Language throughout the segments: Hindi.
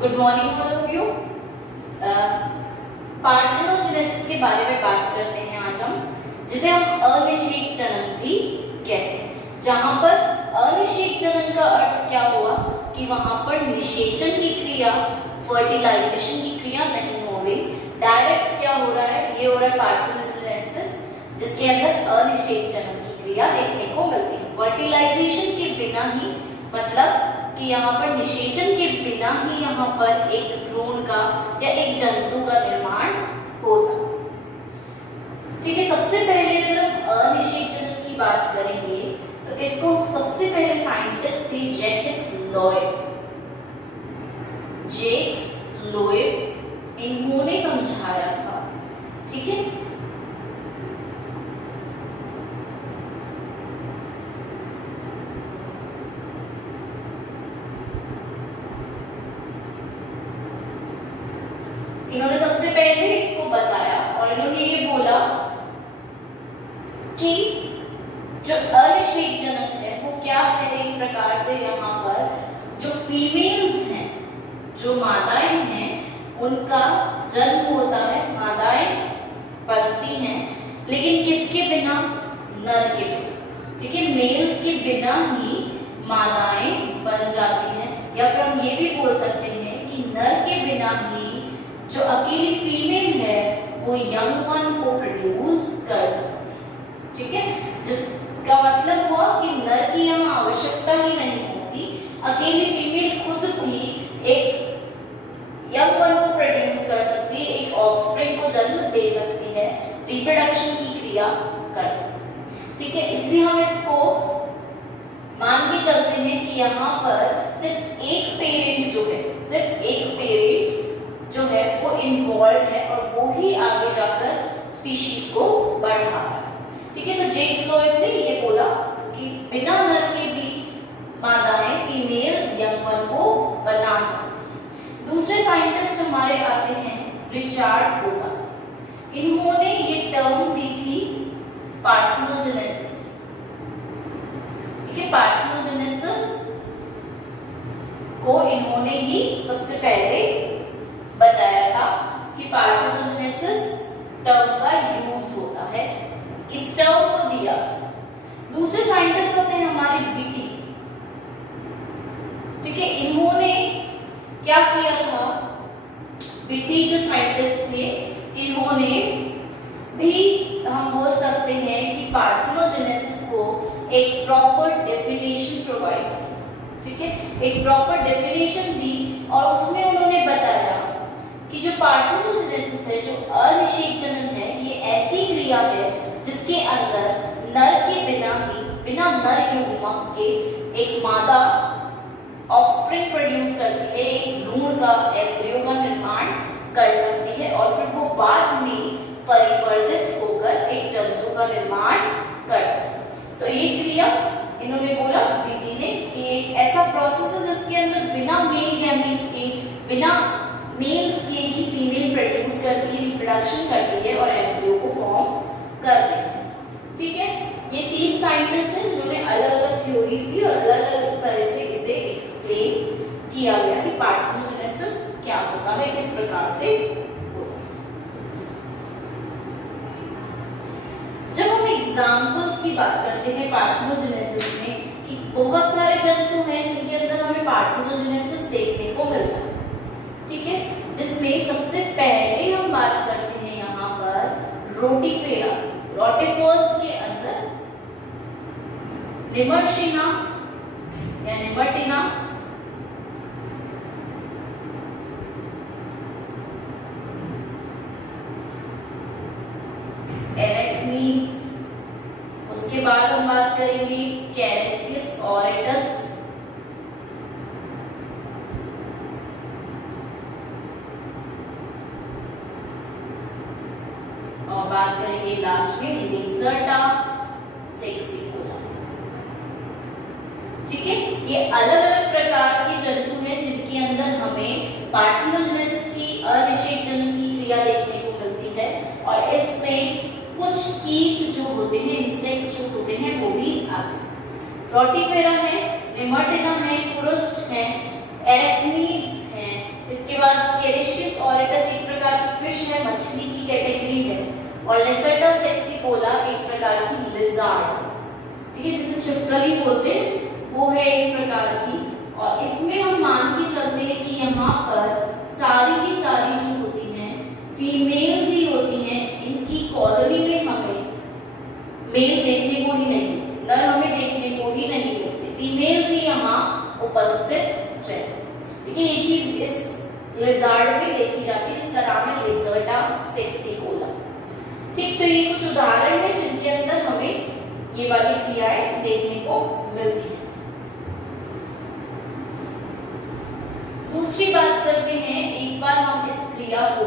Good morning all of you. Parthenogenesis के बारे में बात करते हैं आज हम, जिसे हम अनिषेक जनन भी कहते हैं। जहां पर अनिषेक जनन का अर्थ क्या हुआ कि वहां पर निषेचन की क्रिया, फर्टिलाइजेशन की क्रिया नहीं हो रही, डायरेक्ट क्या हो रहा है, ये हो रहा है पार्थेनोजेनेसिस, जिसके अंदर अनिषेक जनन की क्रिया देखने को मिलती है। फर्टिलाइजेशन के बिना ही, मतलब कि यहाँ पर निषेचन के बिना ही यहाँ पर एक भ्रूण का या एक जंतु का निर्माण हो सकता है। ठीक है, सबसे पहले अगर हम अनिषेक जनन की बात करेंगे तो इसको सबसे पहले साइंटिस्ट थे जैक्स लॉयड। जैक्स लॉयड इन्होंने समझाया था। ठीक है, इन्होंने सबसे पहले इसको बताया और इन्होंने ये बोला कि जो अनिषेक जनन है वो क्या है, एक प्रकार से यहाँ पर जो फीमेल्स हैं, जो मादाएं हैं, उनका जन्म होता है, मादाएं बनती हैं, लेकिन किसके बिना? नर के बिना। ठीक है, मेल्स के बिना ही मादाएं बन जाती हैं, या फिर हम ये भी बोल सकते हैं कि नर के बिना ही जो अकेली फीमेल है वो यंग वन को प्रोड्यूस कर सकती है। ठीक है, जिसका मतलब हुआ कि नर की यहाँ आवश्यकता ही नहीं होती, अकेली फीमेल खुद भी एक यंग वन को प्रोड्यूस कर सकती है, एक ऑफस्प्रिंग को जन्म दे सकती है, रिप्रोडक्शन की क्रिया कर सकती है। ठीक है, इसलिए हम इसको मान के चलते हैं कि यहाँ पर सिर्फ एक पेरेंट जो है, सिर्फ एक पेरेंट जो है वो इन्वॉल्व है और वो ही आगे जाकर स्पीशीज को बढ़ा रहा है। ठीक है, तो जैक्स लॉयड ने ये बोला कि बिना नर के भी मादाएं, फीमेल्स यंग वन को बना सकती। दूसरे साइंटिस्ट हमारे आते हैं रिचर्ड होवर। इन्होंने ये टर्म दी थी पार्थेनोजेनेसिस। ठीक है, पार्थेनोजेनेसिस को इन्होंने ही सबसे पहले बताया था कि पार्थेनोजेनेसिस टर्म का यूज होता है, इस टर्म को दिया। दूसरे साइंटिस्ट होते हैं हमारे बीटी। ठीक है, इन्होंने क्या किया था? बीटी जो साइंटिस्ट थे, इन्होंने भी हम बोल सकते हैं कि पार्थेनोजेनेसिस को एक प्रॉपर डेफिनेशन प्रोवाइड की। ठीक है, एक प्रॉपर डेफिनेशन दी और उसमें उन्होंने बताया कि जो पार्थेनोजेनेसिस है, जो अनिषेक जनन है, ये ऐसी क्रिया है जिसके अंदर नर के बिना ही, बिना नर युग्मक के एक मादा ऑफस्प्रिंग प्रोड्यूस करती है, एक भ्रूण का, एम्ब्रियो का निर्माण कर सकती है और फिर वो बाद में परिवर्तित होकर एक जंतु का निर्माण करती है। तो ये क्रिया इन्होंने बोला बीटी ने कि एक ऐसा प्रोसेस है जिसके अंदर बिना मेल गैमीट के, बिना मेल्स के ही फीमेल प्रोड्यूस करती है, रिप्रोडक्शन करती है और एम्ब्रियो को फॉर्म करती है। ठीक है, ये तीन साइंटिस्ट हैं जिन्होंने अलग अलग थ्योरीज दी और अलग अलग तरह से इसे एक्सप्लेन किया गया कि पार्थेनोजेनेसिस क्या होता है, किस प्रकार से होता है। जब हम एग्जाम्पल्स की बात करते हैं पार्थेनोजेनेसिस में, कि बहुत सारे जंतु हैं जिनके अंदर हमें पार्थेनोजेनेसिस देखने को मिलता है। ठीक है, जिसमें सबसे पहले हम बात करते हैं यहाँ पर रोटिफेरा। रोटिफर्स के अंदर निमर्शिना या निमर्टिना, एरेक्निड्स, उसके बाद हम बात करेंगे कैरेसियस ऑरेटस, और बात करेंगे लास्ट में लिसर्टा सेक्सिफोला। ठीक है, ये अलग अलग प्रकार के जंतु हैं जिनके अंदर हमें पार्थेनोजेनेसिस की, अनिषेक जनन की क्रिया देखने को मिलती है और इसमें कुछ कीट जो होते हैं, इंसेक्ट्स जो होते हैं, वो भी आते हैं। रोटिफेरा है, निमर्टिना है, पुरुस्ट है, एरेक्निड्स हैं, कैटेगरी है, और लेसर्टा सेक्सिकोला एक प्रकार की लिजार्ड, ठीक है, जिसे छिपकली बोलते हैं, वो है एक प्रकार की। और इसमें हम मान के चलते हैं कि यहाँ पर सारी की सारी जो होती हैं फीमेल्स ही होती हैं। इनकी कॉलोनी में हमें मेल देखने को ही नहीं, नर हमें देखने को ही नहीं मिलते, फीमेल्स ही यहाँ उपस्थित रहते हैं। ठीक है, ये चीज इस लिजार्ड में देखी जाती है, जिसका नाम है लेसर्टा सेक्सिकोला। ठीक, तो ये कुछ उदाहरण है जिनके अंदर हमें ये वाली क्रियाएं देखने को मिलती है। दूसरी बात करते हैं, एक बार हम इस क्रिया को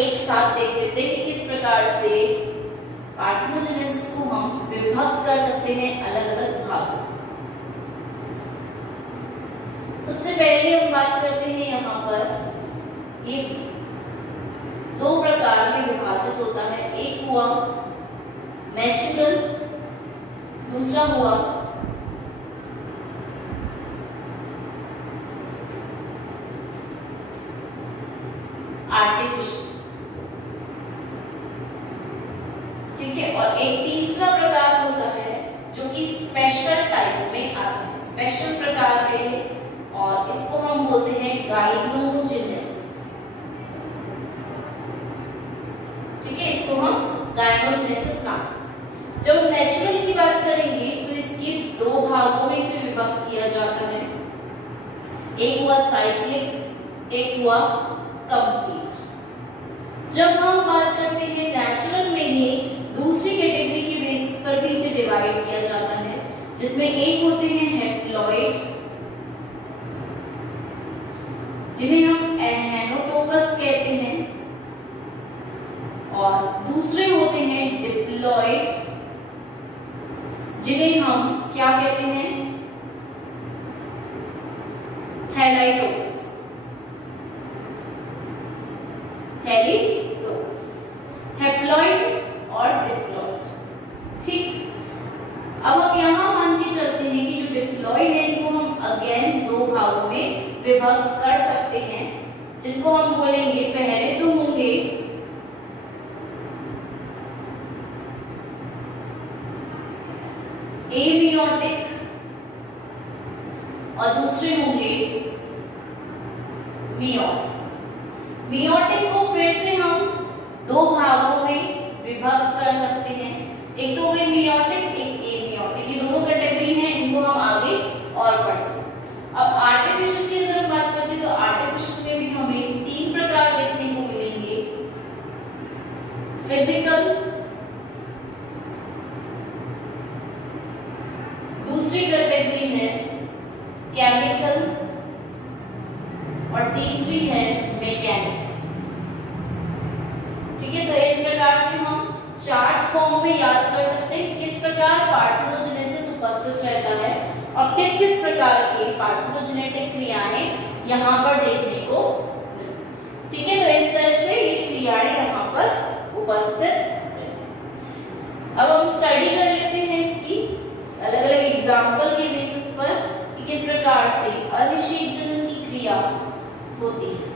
एक साथ देख लेते हैं कि किस प्रकार से पार्थेनोजेनेसिस को हम विभक्त कर सकते हैं अलग अलग भागों। सबसे पहले हम बात करते हैं, यहाँ पर ये दो प्रकार में विभाजित होता है। एक हुआ नेचुरल, दूसरा हुआ आर्टिफिशियल। ठीक है, और एक तीसरा प्रकार होता है जो कि स्पेशल टाइप में आता है, स्पेशल प्रकार है ये, और इसको हम बोलते हैं गाइनोजेनेसिस। ठीक है, इसको हम गाइनोजेनेसिस नाम। जब नेचुरल की बात करेंगे तो इसके दो भागों में इसे विभक्त किया जाता है, एक हुआ साइक्लिक, एक हुआ कंप्लीट। जब हम बात करते हैं नेचुरल में ही दूसरी कैटेगरी के बेसिस पर भी इसे डिवाइड किया जाता है, जिसमें एक होते हैं हैप्लॉइड, जिन्हें हम हेनोटोकस कहते हैं, और दूसरे होते हैं डिप्लॉइड, जिन्हें हम क्या कहते हैं, थैलाइटोकस। थैलीटोकस, हैप्लॉइड और डिप्लॉइड। ठीक, अब हम यहां मान के चलते हैं कि जो डिप्लॉइड है इनको हम अगेन दो भागों में विभक्त कर सकते हैं, जिनको हम बोलेंगे, पहले तो होंगे एमियोटिक और दूसरे होंगे मियोटिक। मियोटिक को फिर से हम दो भागों में विभक्त कर सकते हैं, एक तो हो गई मियोटिक, एक एमियोटिक। ये दोनों कैटेगरी हैं, इनको हम आगे और पढ़ेंगे। अब आर्टिफिशियल की अगर हम बात करते हैं तो आर्टिफिशियल में भी हमें तीन प्रकार देखने को मिलेंगे, फिजिकल, दूसरी कैटेगरी है केमिकल, और तीसरी है मैकेनिकल। ठीक है, तो इस प्रकार से हम चार्ट फॉर्म में याद कर सकते हैं किस प्रकार पार्थेनोजेनेसिस उपस्थित रहता है और किस किस प्रकार की पार्थेनोजेनेटिक क्रियाएं यहाँ पर देखने को मिलती हैं। ठीक है, तो इस तरह से ये क्रियाएं यहाँ पर उपस्थित रहती हैं। अब हम स्टडी कर लेते हैं इसकी अलग अलग एग्जाम्पल के बेसिस पर कि किस प्रकार से अनिषेक जनन की क्रिया होती है।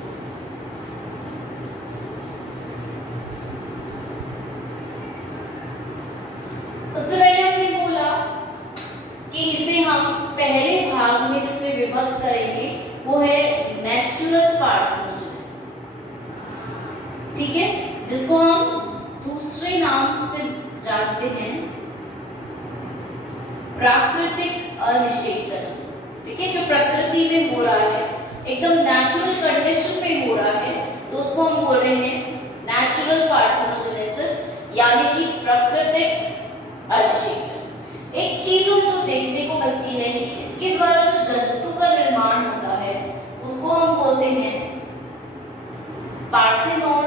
सबसे पहले हमने बोला कि इसे हम पहले भाग में जिसमें विभक्त करेंगे वो है नेचुरल पार्थेनोजेनेसिस। ठीक है, जिसको हम दूसरे नाम से जानते हैं प्राकृतिक अनिषेक जनन। ठीक है, जो प्रकृति में हो रहा है, एकदम नेचुरल कंडीशन में हो रहा है, तो उसको हम बोल रहे हैं नेचुरल पार्थेनोजेनेसिस, यानी कि प्राकृतिक अनिषेक जनन। एक चीज जो देखने को मिलती है कि इसके द्वारा जो जंतु का निर्माण होता है उसको हम बोलते हैं पार्थेनोट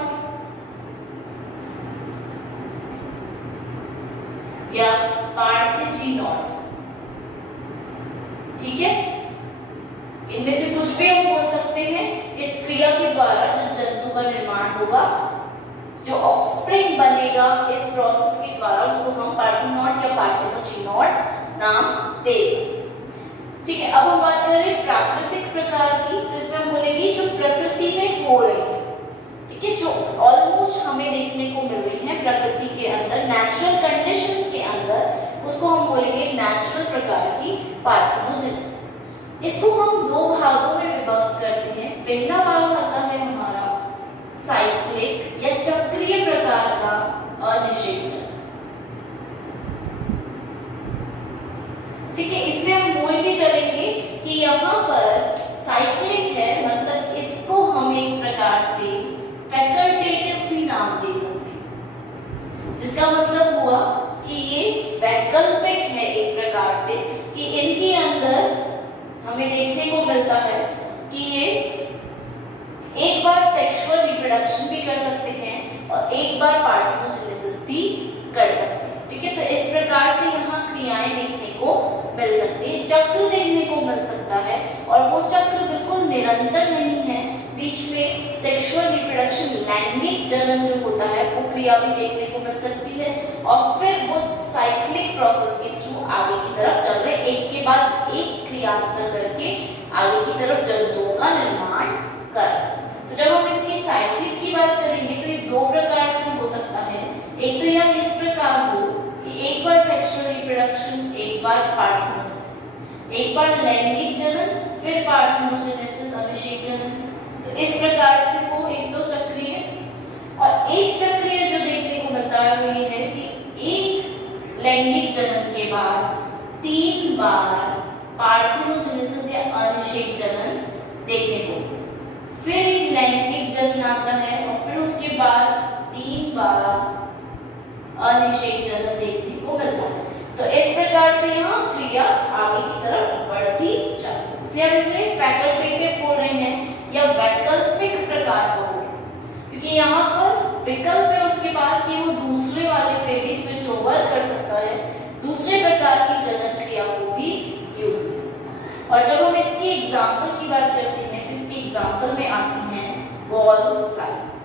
या पार्थेजीनोट। ठीक है, इनमें से कुछ भी हम बोल सकते हैं। इस क्रिया के द्वारा जिस जंतु का निर्माण होगा, जो ऑफस्प्रिंग बनेगा इस प्रोसेस के द्वारा, उसको हम पार्थेनोट या पार्थेनोजीनोट नाम दे सकते हैं। ठीक है, अब हम बात करें प्राकृतिक प्रकार की, तो इसमें हम बोलेंगे जो प्रकृति में हो रही है। ठीक ठीक है, जो ऑलमोस्ट हमें देखने को मिल रही है प्रकृति के अंदर, नेचुरल कंडीशंस के अंदर, उसको हम बोलेंगे नेचुरल प्रकार की पार्थेनोजेनेसिस। इसको हम दो भागों में विभक्त करते हैं। पहला भाग आता है हमारा साइक्लिक या चक्रीय प्रकार का अनिषेचन। ठीक है, इसमें हम बोल के चलेंगे कि यहाँ पर साइक्लिक है, मतलब इसको हम एक प्रकार से फैकल्टेटिव भी नाम दे सकते हैं, जिसका मतलब हुआ कि ये वैकल्पिक है एक प्रकार से, कि इनके अंदर हमें देखने को मिलता है कि ये एक बार सेक्सुअल रिप्रोडक्शन भी कर सकते हैं और एक बार पार्थेनोजेनेसिस भी कर सकते हैं। ठीक है, तो इस प्रकार से यहाँ क्रियाएं देखने को मिल सकती है, चक्र देखने को मिल सकता है, और वो चक्र बिल्कुल निरंतर नहीं है, बीच में सेक्सुअल रिप्रोडक्शन लैंगिक जनन जो होता है वो क्रिया भी देखने को मिल सकती है, और फिर वो साइक्लिक प्रोसेस के थ्रू आगे की तरफ चल रहे, एक के बाद एक क्रियांतर करके आगे की तरफ जंतुओं का निर्माण कर। तो जब हम इसकी साइक्लिक की बात करेंगे तो ये दो प्रकार से हो सकता है। एक तो यह इस प्रकार हो कि एक बार सेक्सुअल रिप्रोडक्शन, एक बार पार्थेनोजेनेसिस, एक बार लैंगिक जनन, फिर पार्थेनोजेनेसिस अभिषेक जनन। तो इस प्रकार से वो एक दो चक्रीय, और एक चक्रीय जो देखने को मिलता है वो ये है कि एक लैंगिक जनन के बाद 3 बार पार्थेनोजेनेसिस या अनिषेक जनन देखने को, फिर एक लैंगिक जनन आता है और फिर उसके बाद 3 बार अनिषेक जनन देखने को मिलता है। तो इस प्रकार से यहाँ क्रिया आगे की तरफ बढ़ती जाती है, इसलिए हम इसे फैकल्टेटिव बोल रहे हैं या वैकल्पिक प्रकार का हो, क्योंकि यहाँ पर विकल्प है उसके पास कि वो दूसरे वाले पे भी स्विच ओवर कर सकता है, दूसरे प्रकार की जनन क्रिया को भी यूज कर सकता है। और जब हम इसकी एग्जाम्पल की बात करते हैं तो इसकी एग्जाम्पल में आती हैं गॉल फ्लाइज,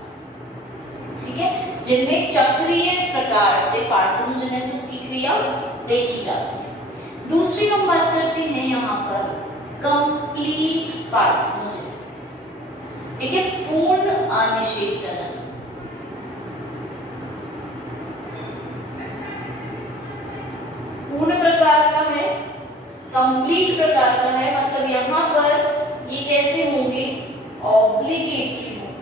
ठीक है, जिनमें चक्रीय प्रकार से पार्थेनोजेनेसिस की क्रिया देखी जाती है। दूसरी हम बात करते हैं यहाँ पर कंप्लीट पार्थेनोजेनेसिस, ठीक है, पूर्ण अनिषेक जनन। पूर्ण प्रकार का है, कंप्लीट प्रकार का है, मतलब यहाँ पर ये कैसे होंगे, ऑब्लिगेटरी होंगे।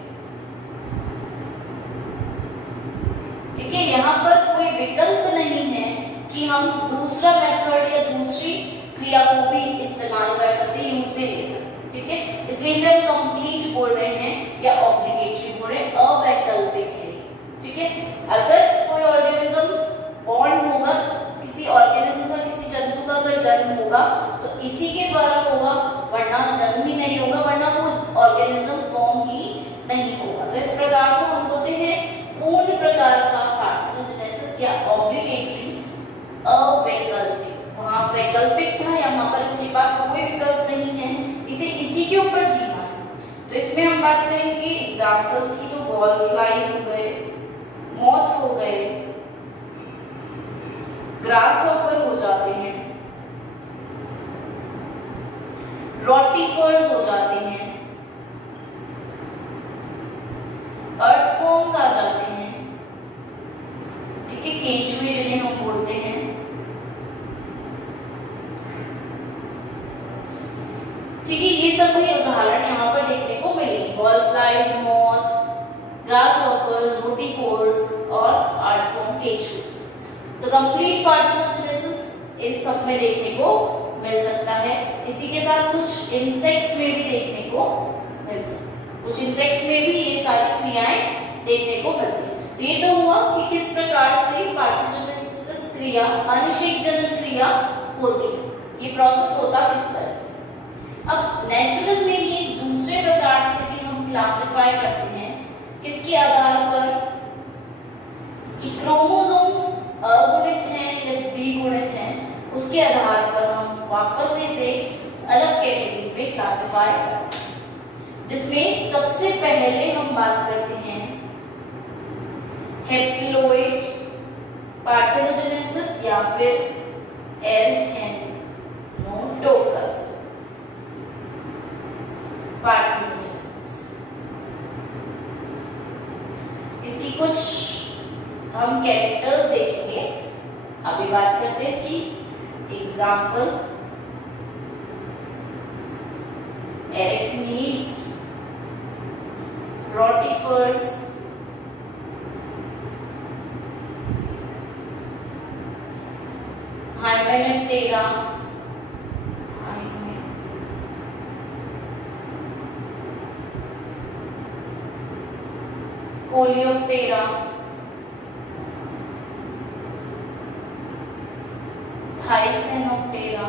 ठीक है, यहाँ पर कोई विकल्प नहीं है कि हम दूसरा मेथड या दूसरी क्रिया को भी इस्तेमाल कर सकते हैं, यूज में ले सकते हैं। ठीक है, इसलिए इसे हम कंप्लीट बोल रहे हैं या ऑब्लिगेटरी बोल रहे हैं, अवैकल्पिक है। ठीक है, अगर कोई ऑर्गेनिज्म बॉर्न होगा, किसी ऑर्गेनिज्म का, किसी जंतु का अगर जन्म होगा तो इसी के द्वारा होगा, वरना जन्म ही नहीं होगा, वरना वो ऑर्गेनिज्म फॉर्म ही नहीं होगा। तो इस प्रकार को हम बोलते हैं पूर्ण प्रकार का पार्थेनोजेनेसिस या ऑब्लिगेटरी अवैकल्पिक। वहां वैकल्पिक था, यहाँ पर इसके पास कोई विकल्प नहीं है, इसे इसी के ऊपर जीना है। तो इसमें हम बात करेंगे एग्जाम्पल्स की, तो गॉल फ्लाइज हो गए, मॉथ हो गए, ग्रास हॉपर हो जाते हैं, रोटिफर्स हो जाते हैं, अर्थवॉर्म्स आ जाते हैं, ठीक है, केंचुए जिन्हें हम बोलते हैं। ठीक है, ये सब भी उदाहरण यहाँ पर देखने को मिलेंगे, ball flies, moth, grass hoppers, rotifers और अर्थवॉर्म, केंचुए। तो कंप्लीट पार्थेनोजेनेसिस इन सब में देखने को मिल सकता है। इसी के साथ कुछ इंसेक्ट्स में भी देखने को मिल सकता है, कुछ इंसेक्ट्स में भी ये सारी क्रियाएं देखने को मिलती है। तो ये तो हुआ कि किस प्रकार से पार्थेनोजेनेसिस क्रिया, अनिषेक जनन क्रिया होती है, ये प्रोसेस होता किस तरह से। अब नेचुरल में ये दूसरे प्रकार से भी हम क्लासिफाई करते हैं, किसके आधार पर कि क्रोमोसोम्स अगुणित हैं या द्विगुणित हैं, उसके आधार पर हम वापस से इसे अलग कैटेगरी में क्लासिफाई करते हैं, जिसमें सबसे पहले हम बात करते हैं हैप्लोइड पार्थेनोजेनेसिस या फिर एरहेनोटोकस पार्थेनोजेनेसिस। कुछ हम कैरेक्टर्स देखेंगे। अभी बात करते हैं इसकी एग्जाम्पल। एरेक्निड्स, रोटिफर्स, हाइमेनेप्टेरा, कोलियोप्टेरा, थाइसेनोप्टेरा,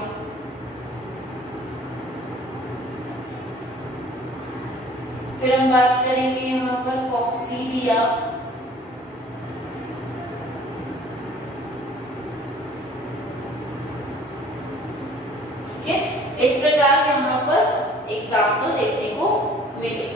फिर हम बात करेंगे यहाँ पर कॉक्सीडिया, ठीक है। इस प्रकार यहाँ पर एग्जाम्पल देखने को मिले।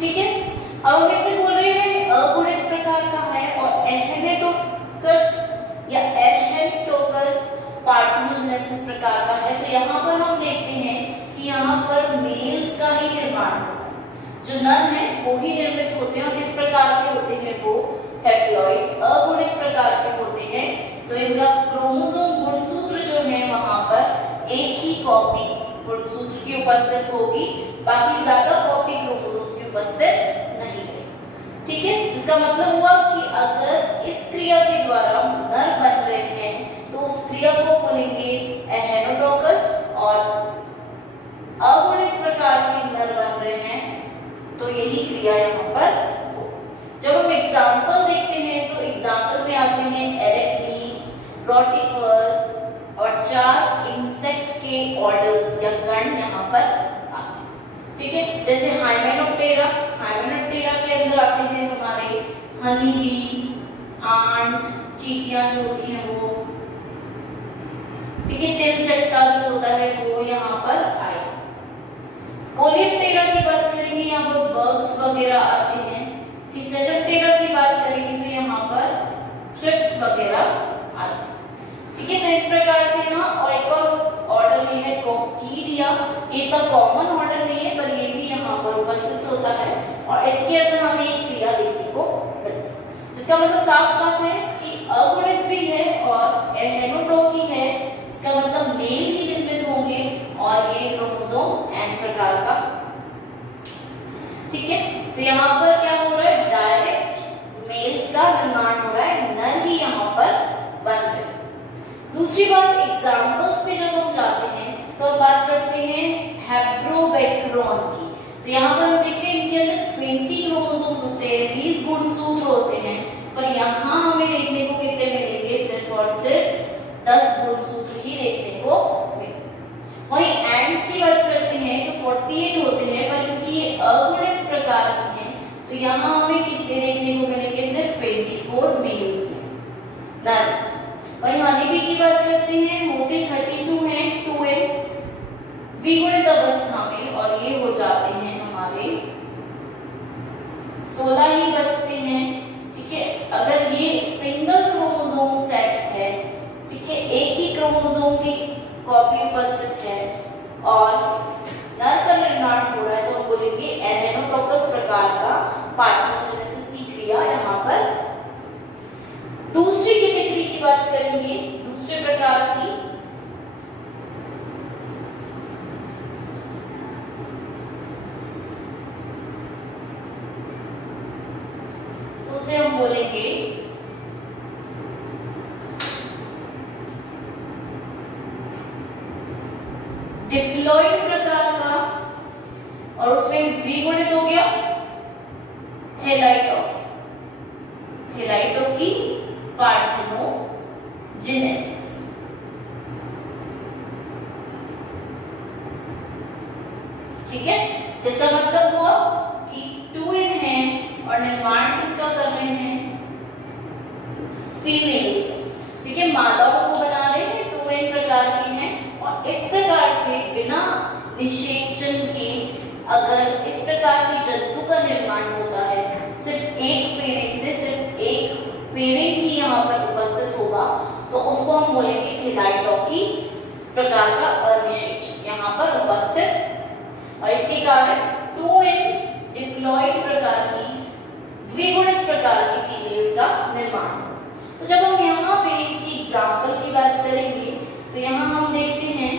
ठीक है, अब हम इससे बोल रहे हैं अगुणित प्रकार का है और एरहेनेटोकस या एरहेनेटोकस पार्थेनोजेनेसिस प्रकार का है। तो यहाँ पर हम देखते हैं कि यहाँ पर मेल्स का ही निर्माण होता है, जो नर है वो ही निर्मित होते हैं और किस प्रकार के होते हैं वो हैप्लॉइड अगुणित प्रकार के होते हैं। तो इनका क्रोमोसोम गुणसूत्र जो है वहां पर एक ही कॉपी गुणसूत्र की उपस्थित होगी, बाकी ज्यादा कॉपी क्रोमोसोम्स की उपस्थित नहीं है, ठीक है। जिसका मतलब हुआ कि अगर इस क्रिया के द्वारा नर बन रहे हैं तो उस क्रिया को बोलेंगे एहेनोटोकस, और अगुणित प्रकार के नर बन रहे हैं तो यही क्रिया यहाँ पर हो। जब हम एग्जाम्पल देखते हैं तो एग्जाम्पल में आते हैं एरेक्निड्स, रोटिफर्स और 4 इंसेक्ट के ऑर्डर्स या गण यहाँ पर आते हैं, ठीक है। जैसे हाइमेनोप्टेरा, हाइमेनोप्टेरा के अंदर आते हैं हमारे हनी बी, आंट, चींटियां जो होती हैं वो, ठीक है। तिलचट्टा जो होता है वो यहाँ पर आए। कोलियोप्टेरा की बात करेंगे यहाँ पर बग्स वगैरह आते हैं। थिसेनोप्टेरा की बात करेंगे तो यहाँ पर थ्रिप्स वगैरह आते हैं, ठीक है। तो इस प्रकार से यहाँ और एक और ऑर्डर ये है कोक्कीडिया। ये तो कॉमन ऑर्डर नहीं है पर ये भी यहाँ पर उपस्थित होता है और इसके अंदर हमें एक क्रिया देखने को मिलती है, जिसका मतलब साफ साफ है कि अगुणित भी है और एहेनोटोकी है। इसका मतलब मेल ही निर्मित होंगे और ये क्रोमोसोम एन प्रकार का, ठीक है। तो यहाँ पर क्या हो रहा है, डायरेक्ट मेल्स का निर्माण हो रहा है, नर ही यहाँ पर बन रहे हैं। दूसरी बात, एग्जाम्पल्स पे जब हम जाते हैं तो हम बात करते हैं हैप्रोबैक्टेरॉन की। तो यहाँ पर हम देखते हैं इनके अंदर 20 क्रोमोसोम्स होते हैं, 20 गुणसूत्र होते हैं, पर यहाँ हमें देखने को कितने मिलेंगे, सिर्फ और सिर्फ 10 गुणसूत्र ही देखने को मिलेंगे। वहीं एंड्स की बात करते हैं तो 48 होते हैं, पर क्योंकि ये अगुणित प्रकार के हैं तो यहाँ हमें कितने देखने को मिलेंगे, सिर्फ 24 मेल्स में नर। वहीं हनीबी की बात करते हैं, होते 32 हैं, 12 द्विगुणित अवस्था में, और ये हो जाते हैं हमारे 16 ही बचते हैं, ठीक है। अगर ये सिंगल क्रोमोसोम सेट है, ठीक है, एक ही क्रोमोसोम की कॉपी उपस्थित है और नर का निर्माण हो रहा है तो हम बोलेंगे एहेनोटोकस प्रकार का पार्थेनोजेनेसिस की क्रिया यहाँ पर। दूसरी कैटेगरी की बात करेंगे, दूसरे प्रकार की, तो उसे हम बोलेंगे डिप्लॉइड प्रकार का, और उसमें द्विगुणित हो गया थैलाइटोकी, थैलाइटोकी पार्थेनोजेनेसिस। ठीक है, जिसका मतलब हुआ कि 2n है और निर्माण किसका कर रहे हैं, फीमेल्स। ठीक है, मादाओं को बना रहे हैं, 2n प्रकार की हैं, और इस प्रकार से बिना निषेचन के अगर इस प्रकार की जंतु का निर्माण होता है, सिर्फ एक पेरेंट से, सिर्फ एक पेरेंट ही यहाँ पर उपस्थित होगा, तो उसको हम बोलेंगे थैलाइटोकी प्रकार का अनिषेचन यहाँ पर उपस्थित, और इसके कारण 2n डिप्लॉइड प्रकार की द्विगुणित प्रकार की फीमेल्स का निर्माण। तो जब हम यहाँ पे इसकी एग्जाम्पल की बात करेंगे तो यहाँ हम देखते हैं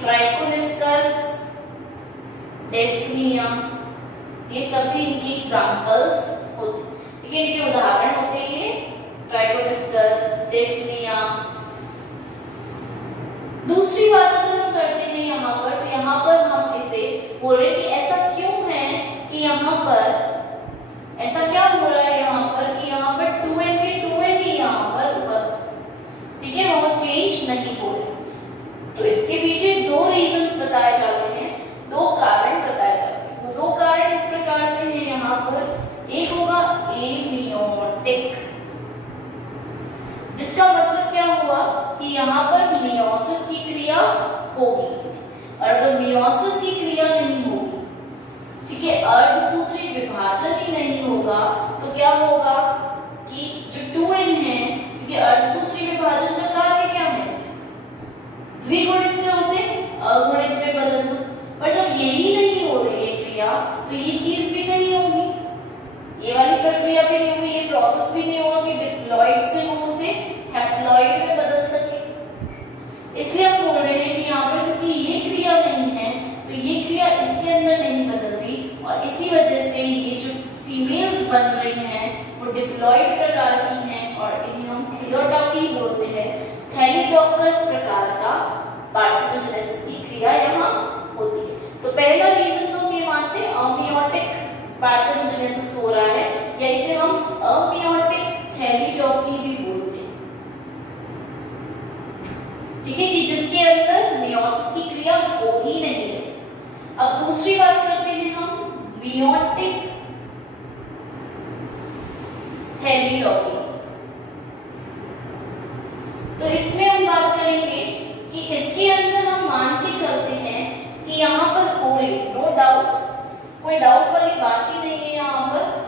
ट्राइकोनिस्कस, डेफनिया, ये सभी इनकी एग्जाम्पल्स होते, ठीक है, इनके उदाहरण होते हैं ट्राइकोनिस्कस, डेफनिया। दूसरी बात अगर हम करते हैं यहाँ पर, तो यहाँ पर हम इसे बोल रहे हैं कि ऐसा क्यों है कि यहाँ पर ऐसा क्या हो रहा है यहाँ पर कि यहाँ पर 2n के 2n ही यहाँ पर उपस्थित, ठीक है, वो चेंज नहीं हो रहे। तो इसके पीछे दो रीजंस बताए जाते हैं, दो कारण बताए जाते हैं। वो दो कारण इस प्रकार से हैं यहाँ पर, एक होगा एमियोटिक, जिसका मतलब क्या हुआ कि यहाँ पर मियोसिस की क्रिया होगी, और अगर मियोसिस की क्रिया नहीं होगी, ठीक है, अर्धसूत्री विभाजन ही नहीं होगा, तो क्या होगा कि जो 2n है, क्योंकि अर्धसूत्री विभाजन का कार्य क्या है, द्विगुणित से उसे अगुणित में बदलना, पर जब यही नहीं हो रही है क्रिया, तो ये चीज भी नहीं होगी, ये वाली प्रक्रिया भी नहीं होगी, ये प्रोसेस भी नहीं होगा कि डिप्लॉइड से वो उसे हैप्लॉइड में बदल सके। इसलिए हम बोल रहे हैं कि यहाँ पर क्योंकि ये क्रिया नहीं है, तो ये क्रिया इसके अंदर नहीं बदल रही, और इसी वजह से ये जो फीमेल्स बन रही हैं वो डिप्लॉइड प्रकार की हैं, और इन्हें हम थैलाइटोकी बोलते हैं। थैलाइटोकस प्रकार का पार्थेनोजेनेसिस की क्रिया यहाँ होती है। तो पहला रीजन तो हम ये मानते हैं अमियोटिक पार्थेनोजेनेसिस हो रहा है, या इसे हम अमियोटिक थैलाइटोकी भी बोलते हैं, ठीक है, कि जिसके अंदर मियोसिस की क्रिया हो ही नहीं है। अब दूसरी बात करते हैं हम मियोटिक थैलाइटोकी। तो इसमें हम बात करेंगे कि इसके अंदर हम मान के चलते हैं कि यहाँ पर हो रही, नो डाउट, कोई डाउट वाली बात ही नहीं है,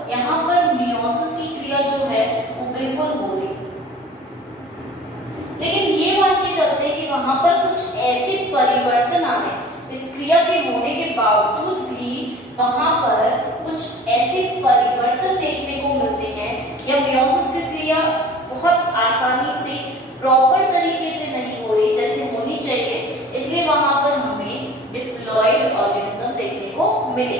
यहाँ पर मियोसिस की क्रिया जो है वो बिल्कुल हो रही, लेकिन ये मान के चलते हैं कि वहां पर कुछ ऐसे परिवर्तन आए, इस क्रिया के होने के बावजूद भी वहां पर कुछ ऐसे परिवर्तन देखने को मिलते हैं, या मियोसिस की क्रिया बहुत आसानी से प्रॉपर तरीके से नहीं हो रही जैसे होनी चाहिए, इसलिए वहां पर हमें डिप्लॉइड ऑर्गेनिज्म देखने को मिले,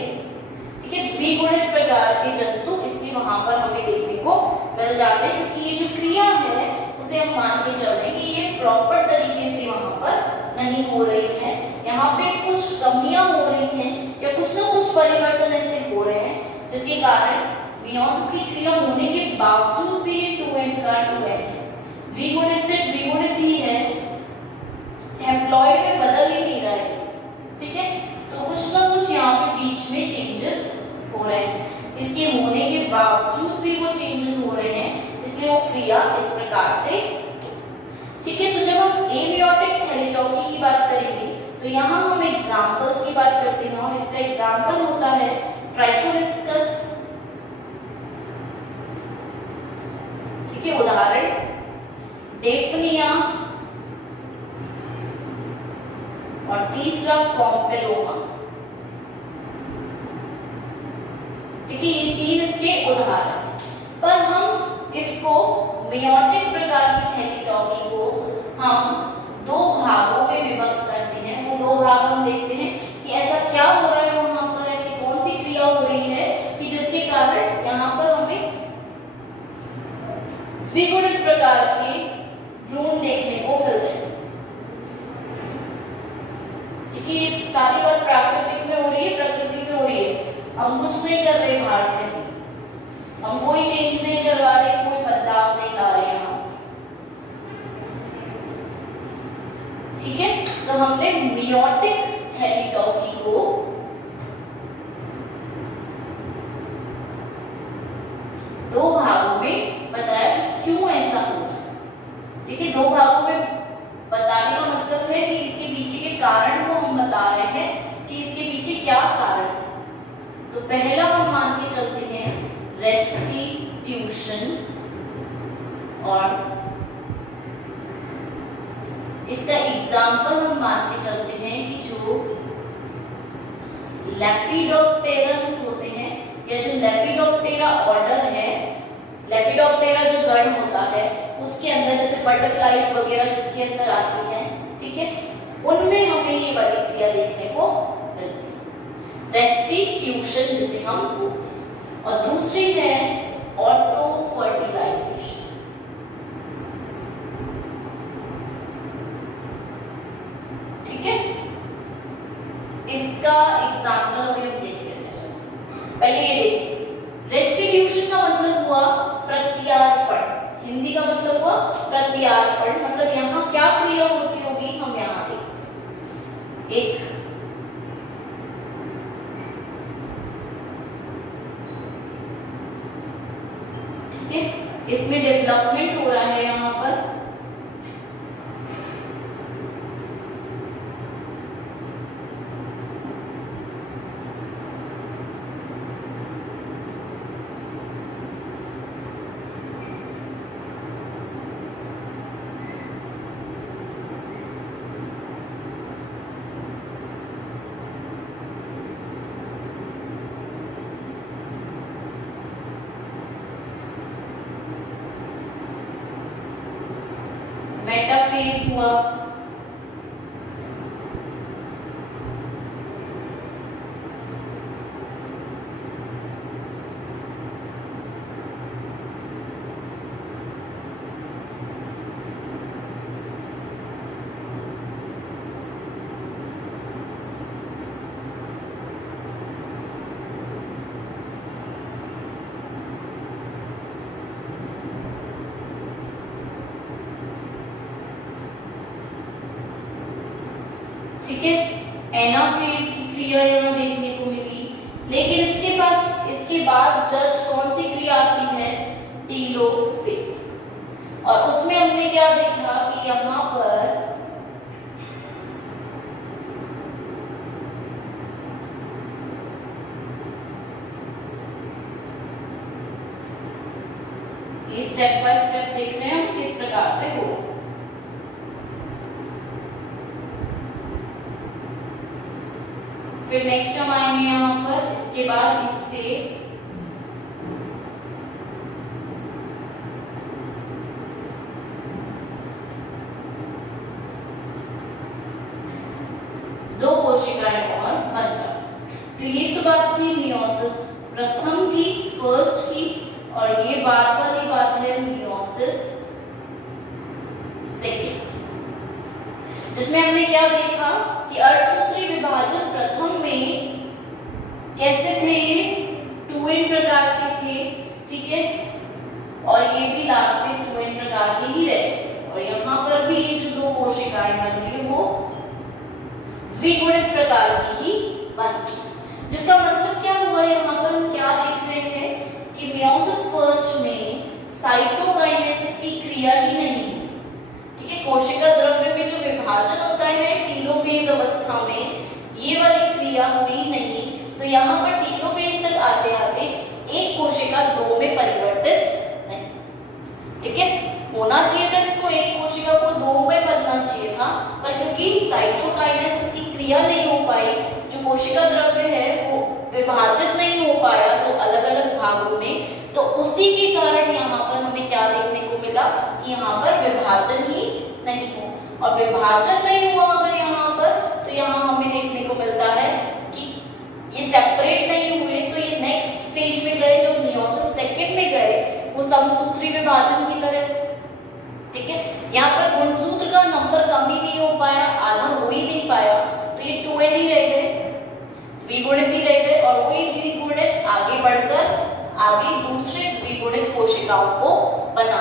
ठीक है, द्विगुणित प्रकार के जंतु इसलिए वहां पर हमें देखने को मिल जाते हैं, क्योंकि ये जो क्रिया है उसे हम मान के चल रहे हैं कि ये प्रॉपर तरीके से वहां पर नहीं हो रही है, यहाँ पे कुछ कमियां हो रही हैं, या कुछ ना कुछ परिवर्तन ऐसे हो रहे हैं जिसके कारण मियोसिस की क्रिया होने के बावजूद भी ये 2n का 2n है, द्विगुणित से द्विगुणित ही है, हैप्लॉइड में बदल ही नहीं रहा है, ठीक है, तो कुछ ना कुछ यहाँ पे बीच में चेंजेस हो रहे हैं, इसके होने के बावजूद भी वो चेंजेस हो रहे हैं, इसलिए वो क्रिया इस प्रकार से, ठीक है। तो जब हम एमियोटिक थैलाइटोकी की बात करेंगे तो यहाँ हम एग्जांपल्स की बात करते हैं, और इसका एग्जांपल होता है ट्राइकोनिस्कस, ठीक है, उदाहरण डेफनिया, और तीसरा पोम्पेलोमा, ठीक है, ये तीन इसके उदाहरण। पर हम इसको मियोटिक प्रकार की थैलाइटोकी को हम दो भागों में विभक्त करते हैं, वो दो भाग हम देखते हैं कि ऐसा क्या हो रहा है वहां पर, ऐसी कौन सी क्रिया हो रही है कि जिसके कारण यहाँ देखिए सारी बात प्राकृतिक में हो रही है, प्रकृति में हो रही है। हम कुछ नहीं कर रहे बाहर से भी, हम कोई चेंज नहीं करवा रहे, कोई बदलाव नहीं ला रहे यहाँ। ठीक है, तो हमने मियोटिक थैलीटॉकी को दो भागों में बताया कि क्यों ऐसा हुआ। ठीक है, दो भागों में बताने का मतलब है कि इसके पीछे के कारण को हम बता रहे हैं कि इसके पीछे क्या कारण है। तो पहला हम मान के चलते हैं रेस्टिट्यूशन, और इसका एग्जाम्पल हम मान के चलते हैं कि जो लेपिडोप्टेरन्स होते हैं, या जो लेपिडोप्टेरा ऑर्डर है, लेपिडोप्टेरा जो गण होता है उसके अंदर जैसे बटरफ्लाइज वगैरह जिसके अंदर आती हैं, ठीक है, उनमें हमें ये वाली क्रिया देखने को मिलती है, रेस्टिट्यूशन जिसे हम बोलते हैं। और दूसरी है ऑटो फर्टिलाइजेशन। ठीक है, इसका एग्जाम्पल हमें देख लेते हैं। पहले ये देखिए, रेस्टिट्यूशन का मतलब हुआ प्रत्यार्पण, हिंदी का मतलब हुआ प्रत्यार्पण। मतलब यहाँ क्या क्रिया होती होगी, हम यहाँ देखें। एक ठीक है, इसमें डेवलपमेंट हो रहा है यहाँ पर, मेटाफेज हुआ, ठीक है, एनाफेज की क्रिया यहाँ देखने को मिली। लेकिन इसके बाद जस्ट कौन सी क्रिया आती है, टीलोफेज। और उसमें हमने क्या देखा कि यहाँ पर ये स्टेप बाय स्टेप देख रहे हैं हम किस प्रकार से हो। फिर नेक्स्ट हम आएंगे यहाँ पर, इसके बाद इससे दो कोशिकाएं और बन जाती। तो ये तो बात थी मियोसिस प्रथम की, फर्स्ट की, और ये बाद वाली बात है मियोसिस सेकेंड, जिसमें हमने क्या देखा कि अर्धसूत्री विभाजन प्रथम में कैसे थे, ये 2n प्रकार के थे। ठीक है, और ये भी लास्ट में 2n प्रकार के ही रहते। और यहाँ पर भी ये जो दो कोशिकाएं बन रही है वो द्विगुणित प्रकार की ही बनती है। जिसका मतलब क्या हुआ, यहाँ पर हम क्या देख रहे हैं कि मियोसिस फर्स्ट में साइटोकाइनेसिस की क्रिया ही नहीं है। ठीक है, कोशिका द्रव्य में जो विभाजन होता है टीलोफेज अवस्था में, ये वाली क्रिया हुई नहीं। तो यहाँ पर टीलोफेज तक आते आते एक कोशिका दो में परिवर्तित नहीं। ठीक है, होना चाहिए था इसको, एक कोशिका को दो में बनना चाहिए था, पर क्योंकि साइटोकाइनेसिस की क्रिया नहीं हो पाई, जो कोशिका द्रव्य है वो विभाजित नहीं हो पाया तो अलग अलग भागों में, तो उसी के कारण यहाँ पर हमें क्या देखने को मिला कि यहाँ पर विभाजन ही नहीं हुआ। और विभाजन नहीं हुआ अगर यहाँ पर, तो यहाँ हमें देखने को मिलता है कि ये सेपरेट नहीं हुए, तो ये नेक्स्ट स्टेज में गए, जो मियोसिस सेकंड में गए, वो समसूत्री विभाजन की तरह। ठीक है, यहाँ पर गुणसूत्र का नंबर कम ही नहीं हो पाया, आधा हो ही नहीं पाया, तो ये 2n ही रह गए, द्विगुणित ही रह गए, और वही द्विगुणित आगे बढ़कर आगे दूसरे द्विगुणित कोशिकाओं को बना,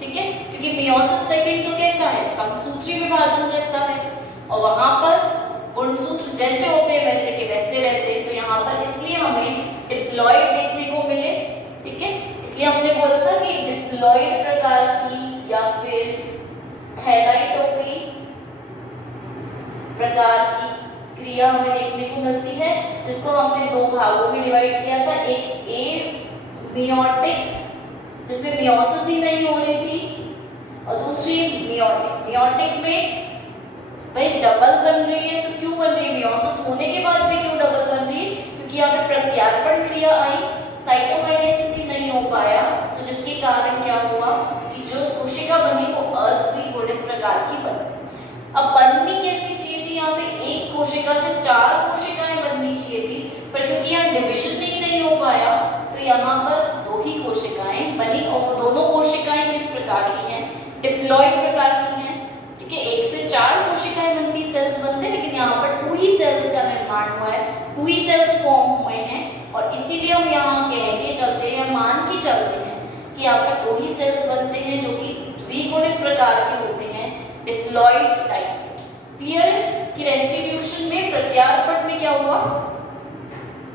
ठीक है, क्योंकि मियोसिस सेकंड तो कैसा है, समसूत्री विभाजन जैसा है, और वहां पर गुणसूत्र जैसे होते हैं वैसे के वैसे रहते हैं। तो यहाँ पर इसलिए हमें डिप्लॉइड देखने को मिले, ठीक है, इसलिए हमने बोला था कि डिप्लॉइड प्रकार की या फिर थैलाइटोपी प्रकार की क्रिया हमें देखने को मिलती है, जिसको हमने दो भागों में डिवाइड किया था, एक एमियोटिक जिसमें मियोसिस ही नहीं हो रही थी, और दूसरी मियोटिक। मियोटिक में भाई डबल बन रही है, तो क्यों बन रही है, मियोसिस होने के बाद भी क्यों डबल बन रही है, क्योंकि यहाँ पे प्रत्यार्पण क्रिया आई, साइटोकाइनेसिस ही नहीं हो पाया, तो जिसके कारण क्या हुआ कि जो कोशिका बनी वो अद्विगुणित प्रकार की बनी। अब बननी कैसी चाहिए थी, यहाँ पे एक कोशिका से 4 कोशिकाएं बननी चाहिए थी, पर क्योंकि यहाँ डिविजन ही नहीं हो पाया, तो यहाँ पर 2 ही कोशिकाएं बनी, और वो दोनों कोशिकाएं किस प्रकार की हैं, डिप्लॉइड प्रकार की हैं, ठीक है। 1 से 4 कोशिकाएं बनती, सेल्स बनते, लेकिन यहाँ पर 2 ही सेल्स का निर्माण हुआ है, 2 ही सेल्स फॉर्म हुए हैं, और इसीलिए हम यहाँ कह के चलते हैं, मान के चलते हैं कि यहाँ पर 2 ही सेल्स बनते हैं जो कि द्विगुणित प्रकार के होते हैं, डिप्लॉइड टाइप। क्लियर है कि रेस्टिट्यूशन में प्रत्यार्पण में क्या हुआ,